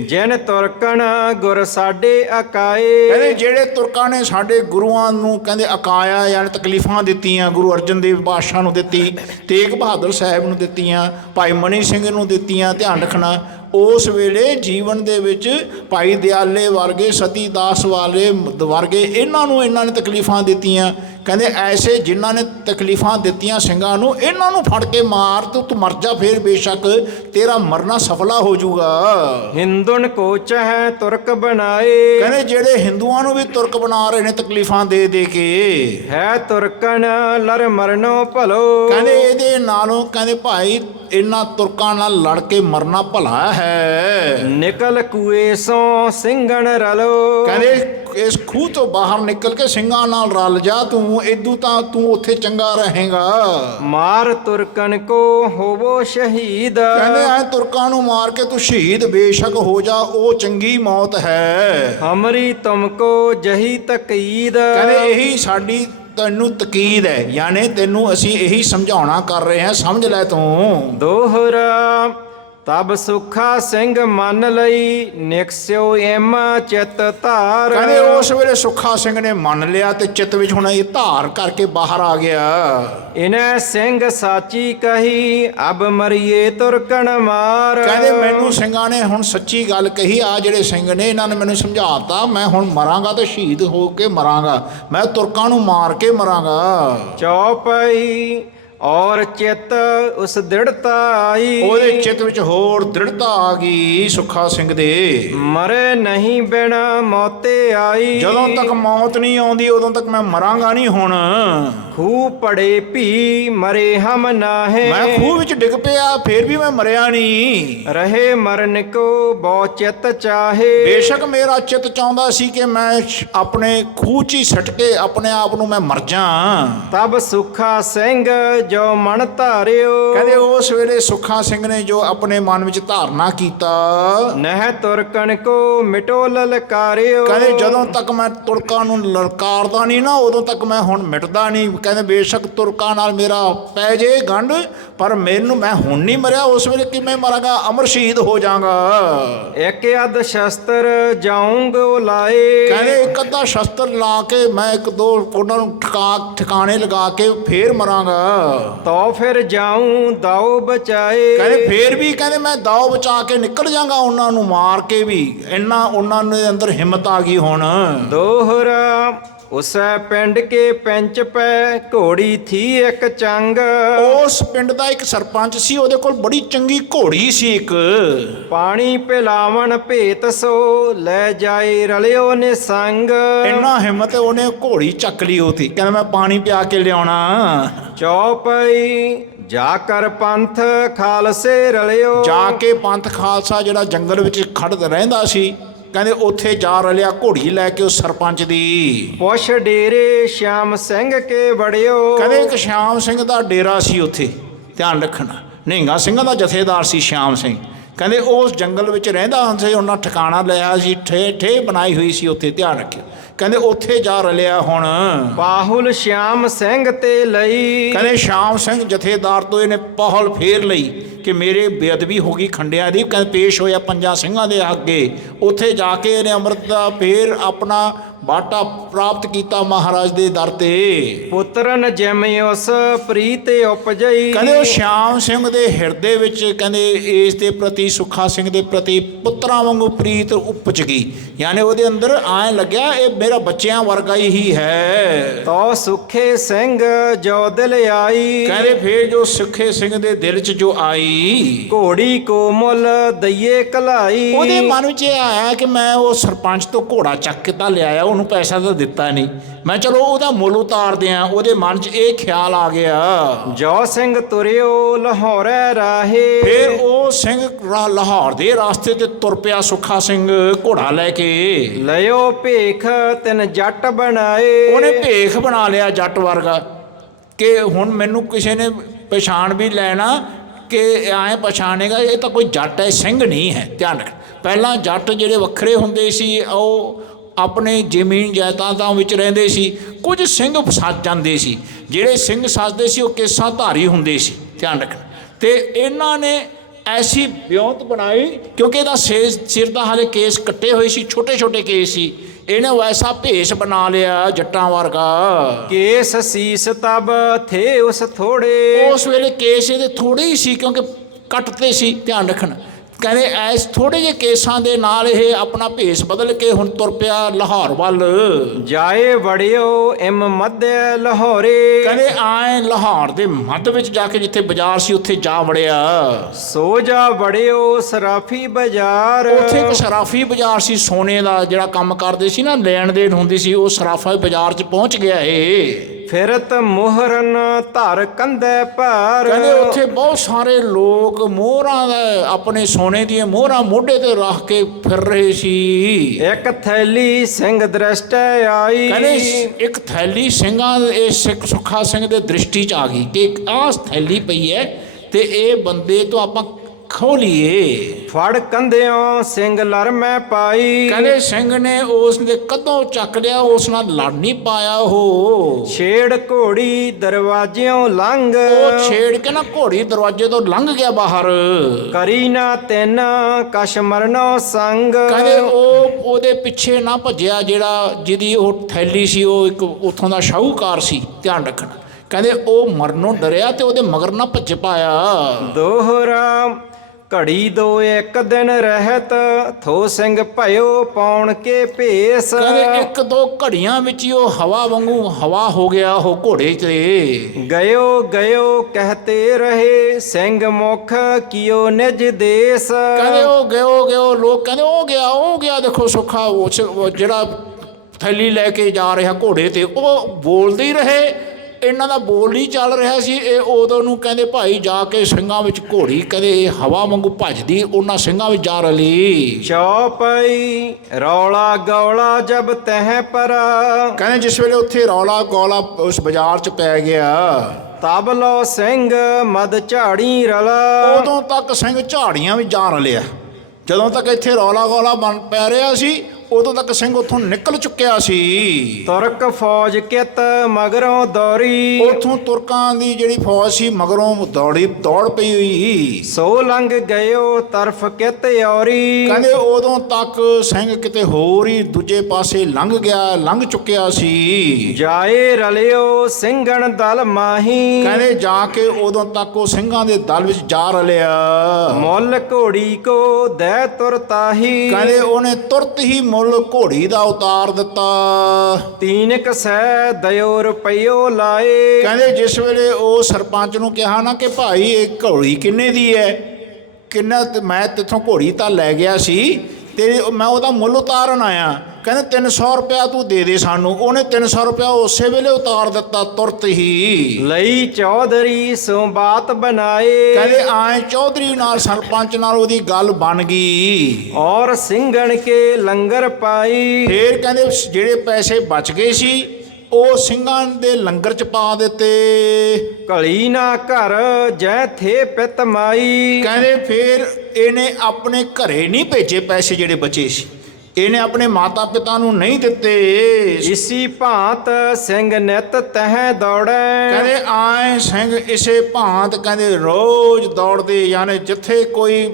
ਜਿਨ ਤੁਰਕਣ ਗੁਰ ਸਾਡੇ ਅਕਾਏ। ਕਹਿੰਦੇ ਜਿਹੜੇ ਤੁਰਕਾਂ ਨੇ ਸਾਡੇ ਗੁਰੂਆਂ ਨੂੰ ਕਹਿੰਦੇ ਅਕਾਇਆ, ਯਾਨੀ ਤਕਲੀਫਾਂ ਦਿੱਤੀਆਂ, ਗੁਰੂ ਅਰਜਨ ਦੇਵ ਪਾਤਸ਼ਾਹ ਨੂੰ ਦਿੱਤੀ, ਤੇਗ ਬਹਾਦਰ ਸਾਹਿਬ ਨੂੰ ਦਿੱਤੀਆਂ, ਭਾਈ ਮਨੀ ਸਿੰਘ ਨੂੰ ਦਿੱਤੀਆਂ। ਧਿਆਨ ਰੱਖਣਾ, ਉਸ ਵੇਲੇ ਜੀਵਨ ਦੇ ਵਿੱਚ ਭਾਈ ਦਿਆਲੇ ਵਰਗੇ, ਸਤੀ ਦਾਸ ਵਾਲੇ ਵਰਗੇ ਇਹਨਾਂ ਨੂੰ ਇਹਨਾਂ ਨੇ ਤਕਲੀਫਾਂ ਦਿੱਤੀਆਂ। ਕਹਿੰਦੇ ਐਸੇ ਜਿਨ੍ਹਾਂ ਨੇ ਤਕਲੀਫਾਂ ਦਿੱਤੀਆਂ ਸਿੰਘਾਂ ਨੂੰ, ਇਹਨਾਂ ਨੂੰ ਫੜ ਕੇ ਮਾਰ ਤੇ ਤੂੰ ਮਰ ਜਾ, ਫਿਰ ਬੇਸ਼ੱਕ ਤੇਰਾ ਮਰਨਾ ਸਫਲਾ ਹੋ ਜਾਊਗਾ। ਹਿੰਦੁਨ ਕੋ ਚਹਿ ਤੁਰਕ ਬਣਾਏ, ਕਹਿੰਦੇ ਜਿਹੜੇ ਹਿੰਦੂਆਂ ਨੂੰ ਵੀ ਤੁਰਕ ਬਣਾ ਰਹੇ ਨੇ ਤਕਲੀਫਾਂ ਦੇ ਦੇ ਕੇ। ਹੈ ਤੁਰਕਨ ਲੜ ਮਰਨੋ ਭਲੋ, ਕਹਿੰਦੇ ਇਹਦੇ ਨਾਲੋਂ ਕਹਿੰਦੇ ਭਾਈ ਇਹਨਾਂ ਤੁਰਕਾਂ ਨਾਲ ਲੜ ਕੇ ਮਰਨਾ ਭਲਾ ਹੈ। ਨਿਕਲ ਕੂਏ ਸੋ ਸਿੰਘਣ ਰਲੋ, ਕਹਿੰਦੇ ਇਸ ਖੂਹ ਤੋਂ ਬਾਹਰ ਨਿਕਲ ਕੇ ਸਿੰਘਾਂ ਨਾਲ ਰਲ ਜਾ ਤੂੰ, ਇਦੂ ਤਾਂ ਤੂੰ ਉੱਥੇ ਚੰਗਾ ਰਹੇਗਾ। ਮਾਰ ਤੁਰਕਨ ਕੋ ਹੋਵੋ ਸ਼ਹੀਦ, ਕਹਿੰਦੇ ਐ ਤੁਰਕਾਂ ਨੂੰ ਮਾਰ ਕੇ ਤੂੰ ਸ਼ਹੀਦ ਬੇਸ਼ੱਕ ਹੋ ਜਾ, ਉਹ ਚੰਗੀ ਮੌਤ ਹੈ। ਹਮਰੀ ਤੁਮਕੋ ਜਹੀ ਤਕੀਦ, ਕਹਿੰਦੇ ਇਹੀ ਸਾਡੀ ਤੈਨੂੰ ਤਕੀਦ ਹੈ, ਯਾਨੀ ਤੈਨੂੰ ਅਸੀਂ ਇਹੀ ਸਮਝਾਉਣਾ ਕਰ ਰਹੇ ਹਾਂ, ਸਮਝ ਲੈ ਤੂੰ। ਦੋਹਰਾ ਤਬ ਸੁਖਾ ਸਿੰਘ ਮੰਨ ਲਈ, ਨਿਕਸਿਓ ਐਮ ਚਿਤ ਧਾਰ, ਕਹਿੰਦੇ ਉਸ ਵੇਲੇ ਸੁੱਖਾ ਸਿੰਘ ਨੇ ਮੰਨ ਲਿਆ ਤੇ ਚਿੱਤ ਵਿੱਚ ਹੁਣ ਇਹ ਧਾਰ ਕਰਕੇ ਬਾਹਰ ਆ ਗਿਆ। ਇਨੈ ਸਿੰਘ ਸਾਚੀ ਕਹੀ, ਅਬ ਮਰੀਏ ਤੁਰਕਣ ਮਾਰ, ਕਹਿੰਦੇ ਮੈਨੂੰ ਸਿੰਘਾਂ ਨੇ ਹੁਣ ਸੱਚੀ ਗੱਲ ਕਹੀ, ਆ ਜਿਹੜੇ ਸਿੰਘ ਨੇ ਇਹਨਾਂ ਨੇ ਮੈਨੂੰ ਸਮਝਾਤਾ, ਮੈਂ ਹੁਣ ਮਰਾਂਗਾ ਤੇ ਸ਼ਹੀਦ ਹੋ ਕੇ ਮਰਾਂਗਾ, ਮੈਂ ਤੁਰਕਾਂ ਨੂੰ ਮਾਰ ਕੇ ਮਰਾਂਗਾ। ਚੌਪਈ ਔਰ ਚਿੱਤ ਉਸ ਦ੍ਰਿੜਤਾ ਆਈ, ਉਹਦੇ ਚਿੱਤ ਵਿੱਚ ਹੋਰ ਦ੍ਰਿੜਤਾ ਆ ਗਈ ਸੁੱਖਾ ਸਿੰਘ ਦੇ। ਮਰੇ ਨਹੀਂ ਬਿਨ ਮੌਤੇ ਆਈ, ਜਦੋਂ ਤੱਕ ਮੌਤ ਨਹੀਂ ਆਉਂਦੀ ਉਦੋਂ ਤੱਕ ਮੈਂ ਮਰਾਂਗਾ ਨਹੀਂ ਹੁਣ। ਖੂਹ ਪੜੇ ਭੀ ਮਰੇ ਹਮ ਨਾਹੇ, ਮੈਂ ਖੂਹ ਵਿੱਚ ਡਿੱਗ ਪਿਆ ਫਿਰ ਵੀ ਮੈਂ ਮਰਿਆ ਨਹੀਂ। ਰਹੇ ਮਰਨ ਕੋ ਬਹੁ ਚਿੱਤ ਚਾਹੇ, ਬੇਸ਼ੱਕ ਮੇਰਾ ਚਿੱਤ ਚਾਹੁੰਦਾ ਸੀ ਕਿ ਮੈਂ ਆਪਣੇ ਖੂਹ 'ਚ ਹੀ ਸੱਟ ਕੇ ਆਪਣੇ ਆਪ ਨੂੰ ਮੈਂ ਮਰ ਜਾ। ਤਬ ਸੁੱਖਾ ਸਿੰਘ ਜੋ ਮਨ ਧਾਰਿਓ, ਕਹਿੰਦੇ ਉਸ ਵੇਲੇ ਸੁੱਖਾ ਸਿੰਘ ਨੇ ਜੋ ਆਪਣੇ ਮਨ ਵਿੱਚ ਧਾਰਨਾ ਕੀਤਾ, ਨਹਿ ਤੁਰਕਣ ਕੋ ਮਿਟੋ ਲਲਕਾਰਿਓ, ਕਹਿੰਦੇ ਜਦੋਂ ਤੱਕ ਮੈਂ ਤੁਰਕਾਂ ਨੂੰ ਲਲਕਾਰਦਾ ਨਹੀਂ ਨਾ ਉਦੋਂ ਤੱਕ ਮੈਂ ਹੁਣ ਮਿਟਦਾ ਨਹੀਂ। ਕਹਿੰਦੇ ਬੇਸ਼ੱਕ ਤੁਰਕਾਂ ਨਾਲ ਮੇਰਾ ਪੈ ਜੇ ਗੰਢ, ਪਰ ਮੈਨੂੰ ਮੈਂ ਹੁਣ ਨਹੀਂ ਮਰਿਆ, ਉਸ ਵੇਲੇ ਕਿਵੇਂ ਮਰਾਂਗਾ, ਅਮਰ ਸ਼ਹੀਦ ਹੋ ਜਾਵਾਂਗਾ। ਇੱਕ ਅੱਧ ਸ਼ਸਤਰ ਜਾਉਂਗੋ ਲਾਏ, ਕਹਿੰਦੇ ਇੱਕ ਅੱਧਾ ਸ਼ਸਤਰ ਲਾ ਕੇ ਮੈਂ ਇੱਕ ਦੋ ਉਹਨਾਂ ਨੂੰ ਠਿਕਾਣੇ ਲਗਾ ਕੇ ਫੇਰ ਮਰਾਂਗਾ। ਤੋ ਫਿਰ ਜਾਉਂ ਦਾਉ ਬਚਾਏ, ਕਹਿੰਦੇ ਫੇਰ ਵੀ ਕਹਿੰਦੇ ਮੈਂ ਦਾਅ ਬਚਾ ਕੇ ਨਿਕਲ ਜਾਗਾ, ਉਹਨਾਂ ਨੂੰ ਮਾਰ ਕੇ ਵੀ। ਇੰਨਾ ਉਹਨਾਂ ਦੇ ਅੰਦਰ ਹਿੰਮਤ ਆ ਗਈ ਹੁਣ। ਦੋਹਰਾ ਉਸੈ ਪਿੰਡ ਕੇ ਪੈਂਚ ਪੈ, ਘੋੜੀ ਥੀ ਇੱਕ ਚੰਗ, ਉਸ ਪਿੰਡ ਦਾ ਇੱਕ ਸਰਪੰਚ ਸੀ, ਉਹਦੇ ਕੋਲ ਬੜੀ ਚੰਗੀ ਘੋੜੀ ਸੀ ਇੱਕ। ਪਾਣੀ ਪਿਲਾਵਣ ਭੇਤ ਸੋ, ਲੈ ਜਾਏ ਰਲਿਓ ਨੇ ਸੰਗ, ਇੰਨਾ ਹਿੰਮਤ ਉਹਨੇ ਘੋੜੀ ਚੱਕ ਲਈ ਉਹਦੀ, ਕਹਿੰਦਾ ਮੈਂ ਪਾਣੀ ਪਿਆ ਕੇ ਲਿਆਉਣਾ। ਚੌਪਈ ਜਾ ਕਰ ਪੰਥ ਖਾਲਸੇ ਰਲਿਓ, ਜਾ ਕੇ ਪੰਥ ਖਾਲਸਾ ਜਿਹੜਾ ਜੰਗਲ ਵਿੱਚ ਖੜਦ ਰਹਿੰਦਾ ਸੀ, ਕਹਿੰਦੇ ਉੱਥੇ ਜਾ ਰਲਿਆ ਘੋੜੀ ਲੈ ਕੇ ਉਸ ਸਰਪੰਚ ਦੀ। ਪੁੱਛ ਡੇਰੇ ਸ਼ਾਮ ਸਿੰਘ ਕੇ ਵੜਿਓ, ਕਹਿੰਦੇ ਇੱਕ ਸ਼ਾਮ ਸਿੰਘ ਦਾ ਡੇਰਾ ਸੀ ਉੱਥੇ, ਧਿਆਨ ਰੱਖਣਾ, ਨਿਹੰਗਾ ਸਿੰਘਾਂ ਦਾ ਜਥੇਦਾਰ ਸੀ ਸ਼ਾਮ ਸਿੰਘ। ਕਹਿੰਦੇ ਉਸ ਜੰਗਲ ਵਿੱਚ ਰਹਿੰਦਾ ਹੁੰਦਾ ਸੀ, ਉਹਨਾਂ ਠਿਕਾਣਾ ਲਿਆ ਸੀ, ਠੇ ਬਣਾਈ ਹੋਈ ਸੀ ਉੱਥੇ, ਧਿਆਨ ਰੱਖਿਓ। ਕਹਿੰਦੇ ਉੱਥੇ ਜਾ ਰਲਿਆ ਹੁਣ। ਪਾਹੁਲ ਸ਼ਾਮ ਸਿੰਘ ਤੇ ਲਈ, ਕਹਿੰਦੇ ਸ਼ਾਮ ਸਿੰਘ ਜਥੇਦਾਰ ਤੋਂ ਇਹਨੇ ਪਹਲ ਫੇਰ ਲਈ ਕਿ ਮੇਰੇ ਬੇਅਦਬੀ ਹੋ ਗਈ ਖੰਡਿਆਂ ਦੀ। ਕਹਿੰਦੇ ਪੇਸ਼ ਹੋਇਆ ਪੰਜਾਂ ਸਿੰਘਾਂ ਦੇ ਅੱਗੇ, ਉੱਥੇ ਜਾ ਕੇ ਇਹਨੇ ਅੰਮ੍ਰਿਤ ਦਾ ਫੇਰ ਆਪਣਾ ਬਾਟਾ ਪ੍ਰਾਪਤ ਕੀਤਾ ਮਹਾਰਾਜ ਦੇ ਦਰ ਤੇ। ਪੁੱਤਰਨ ਜਿਮ ਉਸ ਪ੍ਰੀਤ ਉਪਜਈ, ਕਹਿੰਦੇ ਉਹ ਸ਼ਾਮ ਸਿੰਘ ਦੇ ਹਿਰਦੇ ਵਿੱਚ ਕਹਿੰਦੇ ਇਸ ਦੇ ਪ੍ਰਤੀ, ਸੁੱਖਾ ਸਿੰਘ ਦੇ ਪ੍ਰਤੀ ਪੁੱਤਰਾਂ ਵਾਂਗੂ ਪ੍ਰੀਤ ਉਪਜ ਗਈ, ਯਾਨੀ ਉਹਦੇ ਅੰਦਰ ਐਂ ਲੱਗਿਆ ਇਹ ਮੇਰਾ ਬੱਚਿਆਂ ਵਰਗਾ ਹੀ ਹੈ। ਤੋ ਸੁਖੇ ਸਿੰਘ ਜੋ ਦਿਲ ਆਈ, ਕਹਿੰਦੇ ਫੇਰ ਜੋ ਸੁੱਖੇ ਸਿੰਘ ਦੇ ਦਿਲ 'ਚ ਜੋ ਆਈ, ਘੋੜੀ ਕੋ ਮੁੱਲ ਦਈਏ ਕਲਾਈ, ਉਹਦੇ ਮਨ ਵਿੱਚ ਇਹ ਆਇਆ ਕਿ ਮੈਂ ਉਹ ਸਰਪੰਚ ਤੋਂ ਘੋੜਾ ਚੱਕ ਕੇ ਤਾਂ ਲਿਆਇਆ, ਉਹਨੂੰ ਪੈਸਾ ਤਾਂ ਦਿੱਤਾ ਨਹੀਂ, ਮੈਂ ਚਲੋ ਉਹਦਾ ਮੁੱਲ ਉਤਾਰ ਦਿਆਂ। ਉਹਦੇ ਮਨ 'ਚ ਇਹ ਖਿਆਲ ਆ ਗਿਆ। ਜੋ ਸਿੰਘ ਤੁਰਿਓ ਲਾਹੌਰੇ ਰਾਹੇ, ਫਿਰ ਉਹ ਸਿੰਘ ਲਾਹੌਰ ਦੇ ਰਾਸਤੇ ਤੇ ਤੁਰ ਪਿਆ ਸੁੱਖਾ ਸਿੰਘ ਘੋੜਾ ਲੈ ਕੇ। ਲਿਓ ਭੇਖ ਤਿਨ ਜੱਟ ਬਣਾਏ, ਉਹਨੇ ਭੇਖ ਬਣਾ ਲਿਆ ਜੱਟ ਵਰਗਾ ਕਿ ਹੁਣ ਮੈਨੂੰ ਕਿਸੇ ਨੇ ਪਛਾਣ ਵੀ ਲੈਣਾ ਕਿ ਐਂ ਪਛਾਣੇਗਾ ਇਹ ਤਾਂ ਕੋਈ ਜੱਟ ਹੈ, ਸਿੰਘ ਨਹੀਂ ਹੈ। ਧਿਆਨ ਰੱਖ, ਪਹਿਲਾਂ ਜੱਟ ਜਿਹੜੇ ਵੱਖਰੇ ਹੁੰਦੇ ਸੀ ਉਹ ਆਪਣੇ ਜ਼ਮੀਨ ਜਾਇਦਾਦਾਂ ਵਿੱਚ ਰਹਿੰਦੇ ਸੀ, ਕੁਝ ਸਿੰਘ ਸੱਜ ਜਾਂਦੇ ਸੀ, ਜਿਹੜੇ ਸਿੰਘ ਸੱਜਦੇ ਸੀ ਉਹ ਕੇਸਾਂ ਧਾਰੀ ਹੁੰਦੇ ਸੀ। ਧਿਆਨ ਰੱਖਣਾ, ਤੇ ਇਹਨਾਂ ਨੇ ਐਸੀ ਵਿਉਂਤ ਬਣਾਈ ਕਿਉਂਕਿ ਇਹਦਾ ਸਿਰ ਦਾ ਹਾਲੇ ਕੇਸ ਕੱਟੇ ਹੋਏ ਸੀ, ਛੋਟੇ ਛੋਟੇ ਕੇਸ ਸੀ, ਇਹਨੇ ਵੈਸਾ ਭੇਸ ਬਣਾ ਲਿਆ ਜੱਟਾਂ ਵਰਗਾ। ਕੇਸ ਸੀਸ ਤਬ ਥੇ ਉਸ ਥੋੜੇ, ਉਸ ਵੇਲੇ ਕੇਸ ਇਹਦੇ ਥੋੜੇ ਹੀ ਸੀ ਕਿਉਂਕਿ ਕੱਟਦੇ ਸੀ। ਧਿਆਨ ਰੱਖਣਾ, ਕਹਿੰਦੇ ਐਸ ਥੋੜੇ ਜਿਹੇ ਕੇਸਾਂ ਦੇ ਨਾਲ ਇਹ ਆਪਣਾ ਭੇਸ ਬਦਲ ਕੇ ਹੁਣ ਤੁਰ ਪਿਆ ਲਾਹੌਰ ਵੱਲ। ਜਾਏ ਵੜਿਓ ਇਮ ਮਧਿ ਲਾਹੌਰੇ। ਕਹਿੰਦੇ ਆਏ ਲਾਹੌਰ ਦੇ ਮੱਧ ਵਿੱਚ ਜਾ ਕੇ ਜਿੱਥੇ ਬਾਜ਼ਾਰ ਸੀ ਉੱਥੇ ਜਾ ਵੜਿਆ। ਸੋ ਜਾ ਵੜਿਓ ਸਰਾਫੀ ਬਾਜ਼ਾਰ। ਉੱਥੇ ਇੱਕ ਸਰਾਫੀ ਬਾਜ਼ਾਰ ਸੀ, ਸੋਨੇ ਦਾ ਜਿਹੜਾ ਕੰਮ ਕਰਦੇ ਸੀ ਨਾ, ਲੈਣ ਦੇਣ ਹੁੰਦੀ ਸੀ, ਉਹ ਸਰਾਫਾ ਬਾਜ਼ਾਰ 'ਚ ਪਹੁੰਚ ਗਿਆ ਇਹ। ਫਿਰਤ ਮੋਹਰਨ ਧਰ ਕੰਧੇ ਪਰ। ਕਹਿੰਦੇ ਉੱਥੇ ਬਹੁਤ ਸਾਰੇ ਲੋਕ ਮੋਹਰਾਂ ਦਾ ਆਪਣੇ ਸੋਨੇ ਦੀਆਂ ਮੋਹਰਾਂ ਮੋਢੇ ਤੇ ਰੱਖ ਕੇ ਫਿਰ ਰਹੇ ਸੀ। ਇੱਕ ਥੈਲੀ ਸਿੰਘ ਦ੍ਰਿਸ਼ਟ ਆਈ। ਕਹਿੰਦੇ ਇੱਕ ਥੈਲੀ ਸਿੰਘਾਂ ਇਹ ਸਿੱਖ ਸੁੱਖਾ ਸਿੰਘ ਦੇ ਦ੍ਰਿਸ਼ਟੀ 'ਚ ਆ ਗਈ ਕਿ ਆਹ ਥੈਲੀ ਪਈ ਹੈ ਤੇ ਇਹ ਬੰਦੇ ਤੋਂ ਆਪਾਂ ਖੋਲੀਏ। ਫੜ ਕੰਧਿਓਂ ਸਿੰਘ ਲੜ ਮੈਂ ਪਾਈ। ਕਹਿੰਦੇ ਸਿੰਘ ਨੇ ਉਸ ਦੇ ਕਦੋਂ ਚੱਕ ਲਿਆ, ਉਸ ਨਾਲ ਲੜ ਨਹੀਂ ਪਾਇਆ। ਉਹ ਛੇੜ ਘੋੜੀ ਦਰਵਾਜ਼ਿਓਂ ਲੰਘ। ਉਹ ਛੇੜ ਕੇ ਨਾ ਘੋੜੀ ਦਰਵਾਜ਼ੇ ਤੋਂ ਲੰਘ ਗਿਆ ਬਾਹਰ। ਕਰੀ ਨਾ ਤਿੰਨ ਕਸ਼ ਮਰਨੋ ਸੰਗ। ਕਹਿੰਦੇ ਉਹ ਉਹਦੇ ਪਿੱਛੇ ਨਾ ਭੱਜਿਆ ਜਿਹੜਾ ਜਿਹਦੀ ਉਹ ਥੈਲੀ ਸੀ, ਉਹ ਇੱਕ ਉੱਥੋਂ ਦਾ ਸ਼ਾਹੂਕਾਰ ਸੀ, ਧਿਆਨ ਰੱਖਣਾ। ਕਹਿੰਦੇ ਉਹ ਮਰਨੋਂ ਡਰਿਆ ਤੇ ਉਹਦੇ ਮਗਰ ਨਾ ਭੱਜ ਪਾਇਆ। ਦੋਹਰਾ ਘੜੀ ਦੋ ਇੱਕ ਦਿਨ ਰਹਿਤ ਥੋ ਸਿੰਘ ਭਇਓ ਪਾਉਣ ਕੇ ਭੇਸ। ਕਹਿੰਦੇ ਇੱਕ ਦੋ ਘੜੀਆਂ ਵਿੱਚ ਹੀ ਉਹ ਹਵਾ ਵਾਂਗੂ ਹਵਾ ਹੋ ਗਿਆ ਉਹ ਘੋੜੇ ਤੇ। ਗਇਓ ਕਹਤੇ ਰਹੇ ਸਿੰਘ ਮੁਖ ਕੀਓ ਨਿਜ ਦੇਸ। ਕਹਿੰਦੇ ਉਹ ਗਿਓ ਲੋਕ ਕਹਿੰਦੇ ਉਹ ਗਿਆ ਦੇਖੋ ਸੁੱਖਾ ਉਹ ਜਿਹੜਾ ਥੈਲੀ ਲੈ ਕੇ ਜਾ ਰਿਹਾ ਘੋੜੇ ਤੇ, ਉਹ ਬੋਲਦੇ ਹੀ ਰਹੇ। ਇਹਨਾਂ ਦਾ ਬੋਲ ਨਹੀਂ ਚੱਲ ਰਿਹਾ ਸੀ। ਇਹ ਉਦੋਂ ਨੂੰ ਕਹਿੰਦੇ ਭਾਈ ਜਾ ਕੇ ਸਿੰਘਾਂ ਵਿੱਚ ਘੋੜੀ ਕਹਿੰਦੇ ਇਹ ਹਵਾ ਵਾਂਗੂ ਭੱਜਦੀ ਉਹਨਾਂ ਸਿੰਘਾਂ ਵਿੱਚ ਜਾ ਰਲੀ। ਚੌਪਈ ਰੌਲਾ ਗੌਲਾ ਜਬ ਤਹਿ ਪਰ। ਕਹਿੰਦੇ ਜਿਸ ਵੇਲੇ ਉੱਥੇ ਰੌਲਾ ਗੌਲਾ ਉਸ ਬਾਜ਼ਾਰ 'ਚ ਪੈ ਗਿਆ, ਤਬ ਲੋ ਸਿੰਘ ਮਦ ਝਾੜੀ ਰਲਾ। ਉਦੋਂ ਤੱਕ ਸਿੰਘ ਝਾੜੀਆਂ ਵਿੱਚ ਜਾ ਰਲਿਆ। ਜਦੋਂ ਤੱਕ ਇੱਥੇ ਰੌਲਾ ਗੌਲਾ ਪੈ ਰਿਹਾ ਸੀ ਉਦੋਂ ਤੱਕ ਸਿੰਘ ਉੱਥੋਂ ਨਿਕਲ ਚੁੱਕਿਆ ਸੀ। ਤੁਰਕ ਫੌਜ ਕਿਤ ਮਗਰੋਂ ਦੌੜੀ। ਉੱਥੋਂ ਤੁਰਕਾਂ ਦੀ ਜਿਹੜੀ ਫੌਜ ਸੀ ਮਗਰੋਂ ਦੌੜ ਪਈ ਹੋਈ। ਸੋ ਲੰਘ ਗਇਓ ਤਰਫ ਕਿਤ ਔਰੀ। ਕਹਿੰਦੇ ਉਦੋਂ ਤੱਕ ਸਿੰਘ ਕਿਤੇ ਹੋਰ ਹੀ ਦੂਜੇ ਪਾਸੇ ਲੰਘ ਚੁੱਕਿਆ ਸੀ। ਜਾਏ ਰਲਿਓ ਸਿੰਘਣ ਦਲ ਮਾਹੀ। ਕਹਿੰਦੇ ਜਾ ਕੇ ਉਦੋਂ ਤੱਕ ਉਹ ਸਿੰਘਾਂ ਦੇ ਦਲ ਵਿੱਚ ਜਾ ਰਲਿਆ। ਮੁੱਲ ਘੋੜੀ ਕੋ ਦੈ ਤੁਰਤਾਹੀ। ਕਹਿੰਦੇ ਉਹਨੇ ਤੁਰਤ ਹੀ ਮੁੱਲ ਘੋੜੀ ਦਾ ਉਤਾਰ ਦਿੱਤਾ। ਤੀਨ ਕਸੈ ਦਇਓ ਰੁਪਈਓ ਲਾਏ। ਕਹਿੰਦੇ ਜਿਸ ਵੇਲੇ ਉਹ ਸਰਪੰਚ ਨੂੰ ਕਿਹਾ ਨਾ ਕਿ ਭਾਈ ਇਹ ਘੋੜੀ ਕਿੰਨੇ ਦੀ ਹੈ, ਕਿੰਨਾ ਮੈਂ ਤੇਥੋਂ ਘੋੜੀ ਤਾਂ ਲੈ ਗਿਆ ਸੀ ਤੇ ਮੈਂ ਉਹਦਾ ਮੁੱਲ ਉਤਾਰਨ ਆਇਆ। ਕਹਿੰਦੇ 300 ਰੁਪਇਆ ਤੂੰ ਦੇ ਦੇ ਸਾਨੂੰ। ਉਹਨੇ 300 ਰੁਪਇਆ ਉਸੇ ਵੇਲੇ ਉਤਾਰ ਦਿੱਤਾ ਤੁਰਤ ਹੀ। ਲਈ ਚੌਧਰੀ ਸੋ ਬਾਤ ਬਣਾਏ। ਕਹਿੰਦੇ ਆਏ ਚੌਧਰੀ ਨਾਲ ਸਰਪੰਚ ਨਾਲ ਉਹਦੀ ਗੱਲ ਬਣ ਗਈ। ਔਰ ਸਿੰਘਣ ਕੇ ਲੰਗਰ ਪਾਈ। ਫੇਰ ਕਹਿੰਦੇ ਜਿਹੜੇ ਪੈਸੇ ਬਚ ਗਏ ਸੀ ਉਹ ਸਿੰਘਾਂ ਦੇ ਲੰਗਰ 'ਚ ਪਾ ਦਿੱਤੇ। ਘਲੀ ਨਾ ਘਰ ਜੈ ਥੇ ਪਿਤ ਮਾਈ। ਕਹਿੰਦੇ ਫੇਰ ਇਹਨੇ ਆਪਣੇ ਘਰੇ ਨਹੀਂ ਭੇਜੇ ਪੈਸੇ ਜਿਹੜੇ ਬਚੇ ਸੀ, ਇਹਨੇ ਆਪਣੇ ਮਾਤਾ ਪਿਤਾ ਨੂੰ ਨਹੀਂ ਦਿੱਤੇ। ਇਸੀ ਭਾਂਤ ਸਿੰਘ ਨਿਤ ਤਹਿ ਦੌੜੈ। ਕਹਿੰਦੇ ਆਏ ਸਿੰਘ ਇਸੇ ਭਾਂਤ ਕਹਿੰਦੇ ਰੋਜ਼ ਦੌੜਦੇ, ਯਾਨੀ ਜਿੱਥੇ ਕੋਈ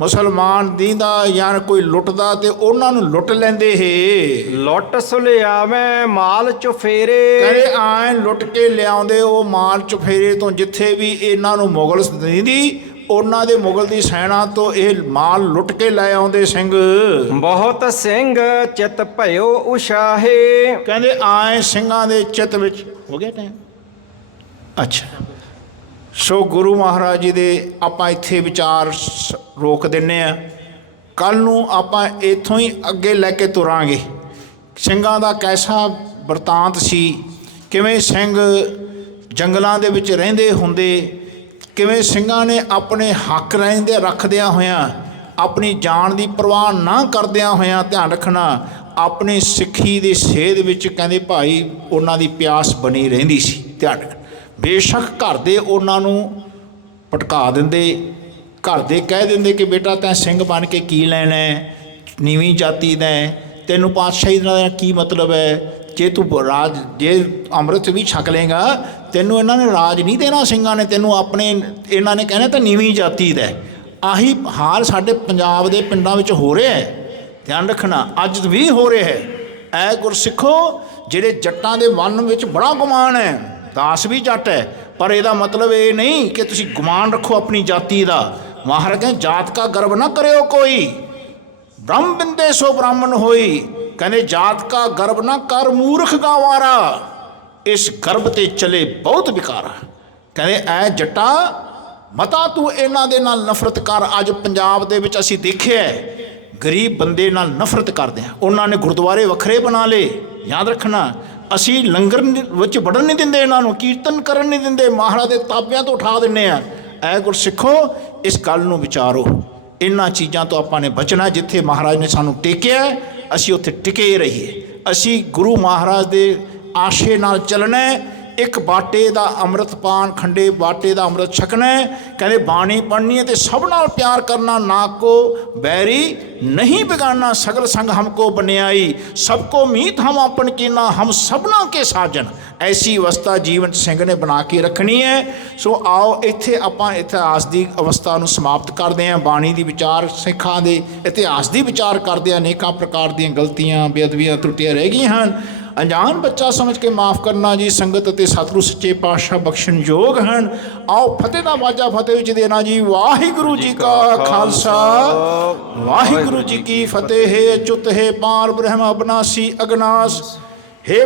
ਮੁਸਲਮਾਨ ਦੀਂਦਾ ਜਾਂ ਕੋਈ ਲੁੱਟਦਾ ਤੇ ਉਹਨਾਂ ਨੂੰ ਲੁੱਟ ਲੈਂਦੇ ਹੈ। ਲੁੱਟ ਸੁਲਿਆਵੇਂ ਮਾਲ ਚੁਫੇਰੇ। ਕਹਿੰਦੇ ਆਏ ਲੁੱਟ ਕੇ ਲਿਆਉਂਦੇ ਉਹ ਮਾਲ ਚੁਫੇਰੇ ਤੋਂ, ਜਿੱਥੇ ਵੀ ਇਹਨਾਂ ਨੂੰ ਮੁਗਲ ਦੀਂਦੀ ਉਹਨਾਂ ਦੇ ਮੁਗਲ ਦੀ ਸੈਨਾ ਤੋਂ ਇਹ ਮਾਲ ਲੁੱਟ ਕੇ ਲੈ ਆਉਂਦੇ ਸਿੰਘ। ਬਹੁਤ ਸਿੰਘ ਚਿਤ ਭਇਓ ਉਸ਼ਾਹੇ। ਕਹਿੰਦੇ ਆਏ ਸਿੰਘਾਂ ਦੇ ਚਿੱਤ ਵਿੱਚ ਹੋ ਗਿਆ ਟਾਈਮ। ਅੱਛਾ, ਸੋ ਗੁਰੂ ਮਹਾਰਾਜ ਜੀ ਦੇ ਆਪਾਂ ਇੱਥੇ ਵਿਚਾਰ ਰੋਕ ਦਿੰਦੇ ਹਾਂ। ਕੱਲ੍ਹ ਨੂੰ ਆਪਾਂ ਇੱਥੋਂ ਹੀ ਅੱਗੇ ਲੈ ਕੇ ਤੁਰਾਂਗੇ। ਸਿੰਘਾਂ ਦਾ ਕੈਸਾ ਵਰਤਾਂਤ ਸੀ, ਕਿਵੇਂ ਸਿੰਘ ਜੰਗਲਾਂ ਦੇ ਵਿੱਚ ਰਹਿੰਦੇ ਹੁੰਦੇ, ਕਿਵੇਂ ਸਿੰਘਾਂ ਨੇ ਆਪਣੇ ਹੱਕ ਰੱਖਦਿਆਂ ਹੋਇਆਂ, ਆਪਣੀ ਜਾਨ ਦੀ ਪਰਵਾਹ ਨਾ ਕਰਦਿਆਂ ਹੋਇਆਂ, ਧਿਆਨ ਰੱਖਣਾ ਆਪਣੀ ਸਿੱਖੀ ਦੀ ਸੇਧ ਵਿੱਚ ਕਹਿੰਦੇ ਭਾਈ ਉਹਨਾਂ ਦੀ ਪਿਆਸ ਬਣੀ ਰਹਿੰਦੀ ਸੀ। ਧਿਆਨ ਰੱਖਣਾ, ਬੇਸ਼ੱਕ ਘਰ ਦੇ ਉਹਨਾਂ ਨੂੰ ਭਟਕਾ ਦਿੰਦੇ, ਘਰ ਦੇ ਕਹਿ ਦਿੰਦੇ ਕਿ ਬੇਟਾ ਤੈਂ ਸਿੰਘ ਬਣ ਕੇ ਕੀ ਲੈਣਾ, ਨੀਵੀਂ ਜਾਤੀ ਦਾ, ਤੈਨੂੰ ਪਾਤਸ਼ਾਹੀ ਦਾ ਕੀ ਮਤਲਬ ਹੈ, ਜੇ ਤੂੰ ਜੇ ਅੰਮ੍ਰਿਤ ਵੀ ਛਕ ਲੇਗਾ ਤੈਨੂੰ ਇਹਨਾਂ ਨੇ ਰਾਜ ਨਹੀਂ ਦੇਣਾ, ਸਿੰਘਾਂ ਨੇ ਤੈਨੂੰ ਆਪਣੇ ਇਹਨਾਂ ਨੇ ਕਹਿਣਾ ਤਾਂ ਨੀਵੀਂ ਜਾਤੀ ਦਾ। ਆਹੀ ਹਾਲ ਸਾਡੇ ਪੰਜਾਬ ਦੇ ਪਿੰਡਾਂ ਵਿੱਚ ਹੋ ਰਿਹਾ ਹੈ। ਧਿਆਨ ਰੱਖਣਾ ਅੱਜ ਵੀ ਹੋ ਰਿਹਾ ਹੈ। ਐ ਗੁਰਸਿੱਖੋ, ਜਿਹੜੇ ਜੱਟਾਂ ਦੇ ਮਨ ਵਿੱਚ ਬੜਾ ਗੁਮਾਨ ਹੈ, ਦਾਸ ਵੀ ਜੱਟ ਹੈ, ਪਰ ਇਹਦਾ ਮਤਲਬ ਇਹ ਨਹੀਂ ਕਿ ਤੁਸੀਂ ਗੁਮਾਨ ਰੱਖੋ ਆਪਣੀ ਜਾਤੀ ਦਾ। महाराज कहते जात का गर्व ना करो कोई, ब्रह्म बिंदे सो ब्राह्मण होई। कहते जात का गर्व ना कर मूर्ख गंवारा, इस गर्भ ते चले बहुत विकारा। कहते ऐ जट्टा मता तू इन्हां दे नाल नफरत कर। अज पंजाब दे विच असीं देखिआ गरीब बंदे नाल नफरत करदे आ, उन्होंने गुरुद्वारे वखरे बना ले। याद रखना असी लंगर विच वड़न नहीं दिंदे, इन्हां नूं कीर्तन करन नहीं दिंदे, महाराज दे ताबियां तो उठा दिंदे आ। ऐ गुरसिखो इस गल नूं विचारो, इन्हां चीज़ां तो आपां ने बचना। जिथे महाराज ने सानूं टेकिआ असी उत्थे टिके रहीए। असी गुरु महाराज दे आशे नाल चलना, एक बाटे का अमृत पान खंडे बाटे का अमृत छकना। कहते बाणी पढ़नी है तो सब नाल प्यार करना, ना को बैरी नहीं बिगाड़ना, सगल संग हमको बन्याई, सबको मीत हम अपन कीना, हम सबना के साजन। ऐसी अवस्था जीवन सिंह ने बना के रखनी है। सो आओ इत्थे आपां इतिहास की अवस्था नूं समाप्त करते हैं। बाणी की विचार सिखां दे इतिहास की विचार करते हैं। अनेकों प्रकार दी गलतियां बेअदबियां त्रुटियां रह गई हैं। अनजान बच्चा समझ के माफ़ करना जी। संगत ते सतगुरु सच्चे पातशाह बख्शण योग हैं। आओ फतेह दा बाजा फतेह विच देना जी। वाहिगुरु जी का खालसा वाहिगुरु जी की फतेह। अच्युत है पार ब्रह्म अविनाशी अगनाश। हे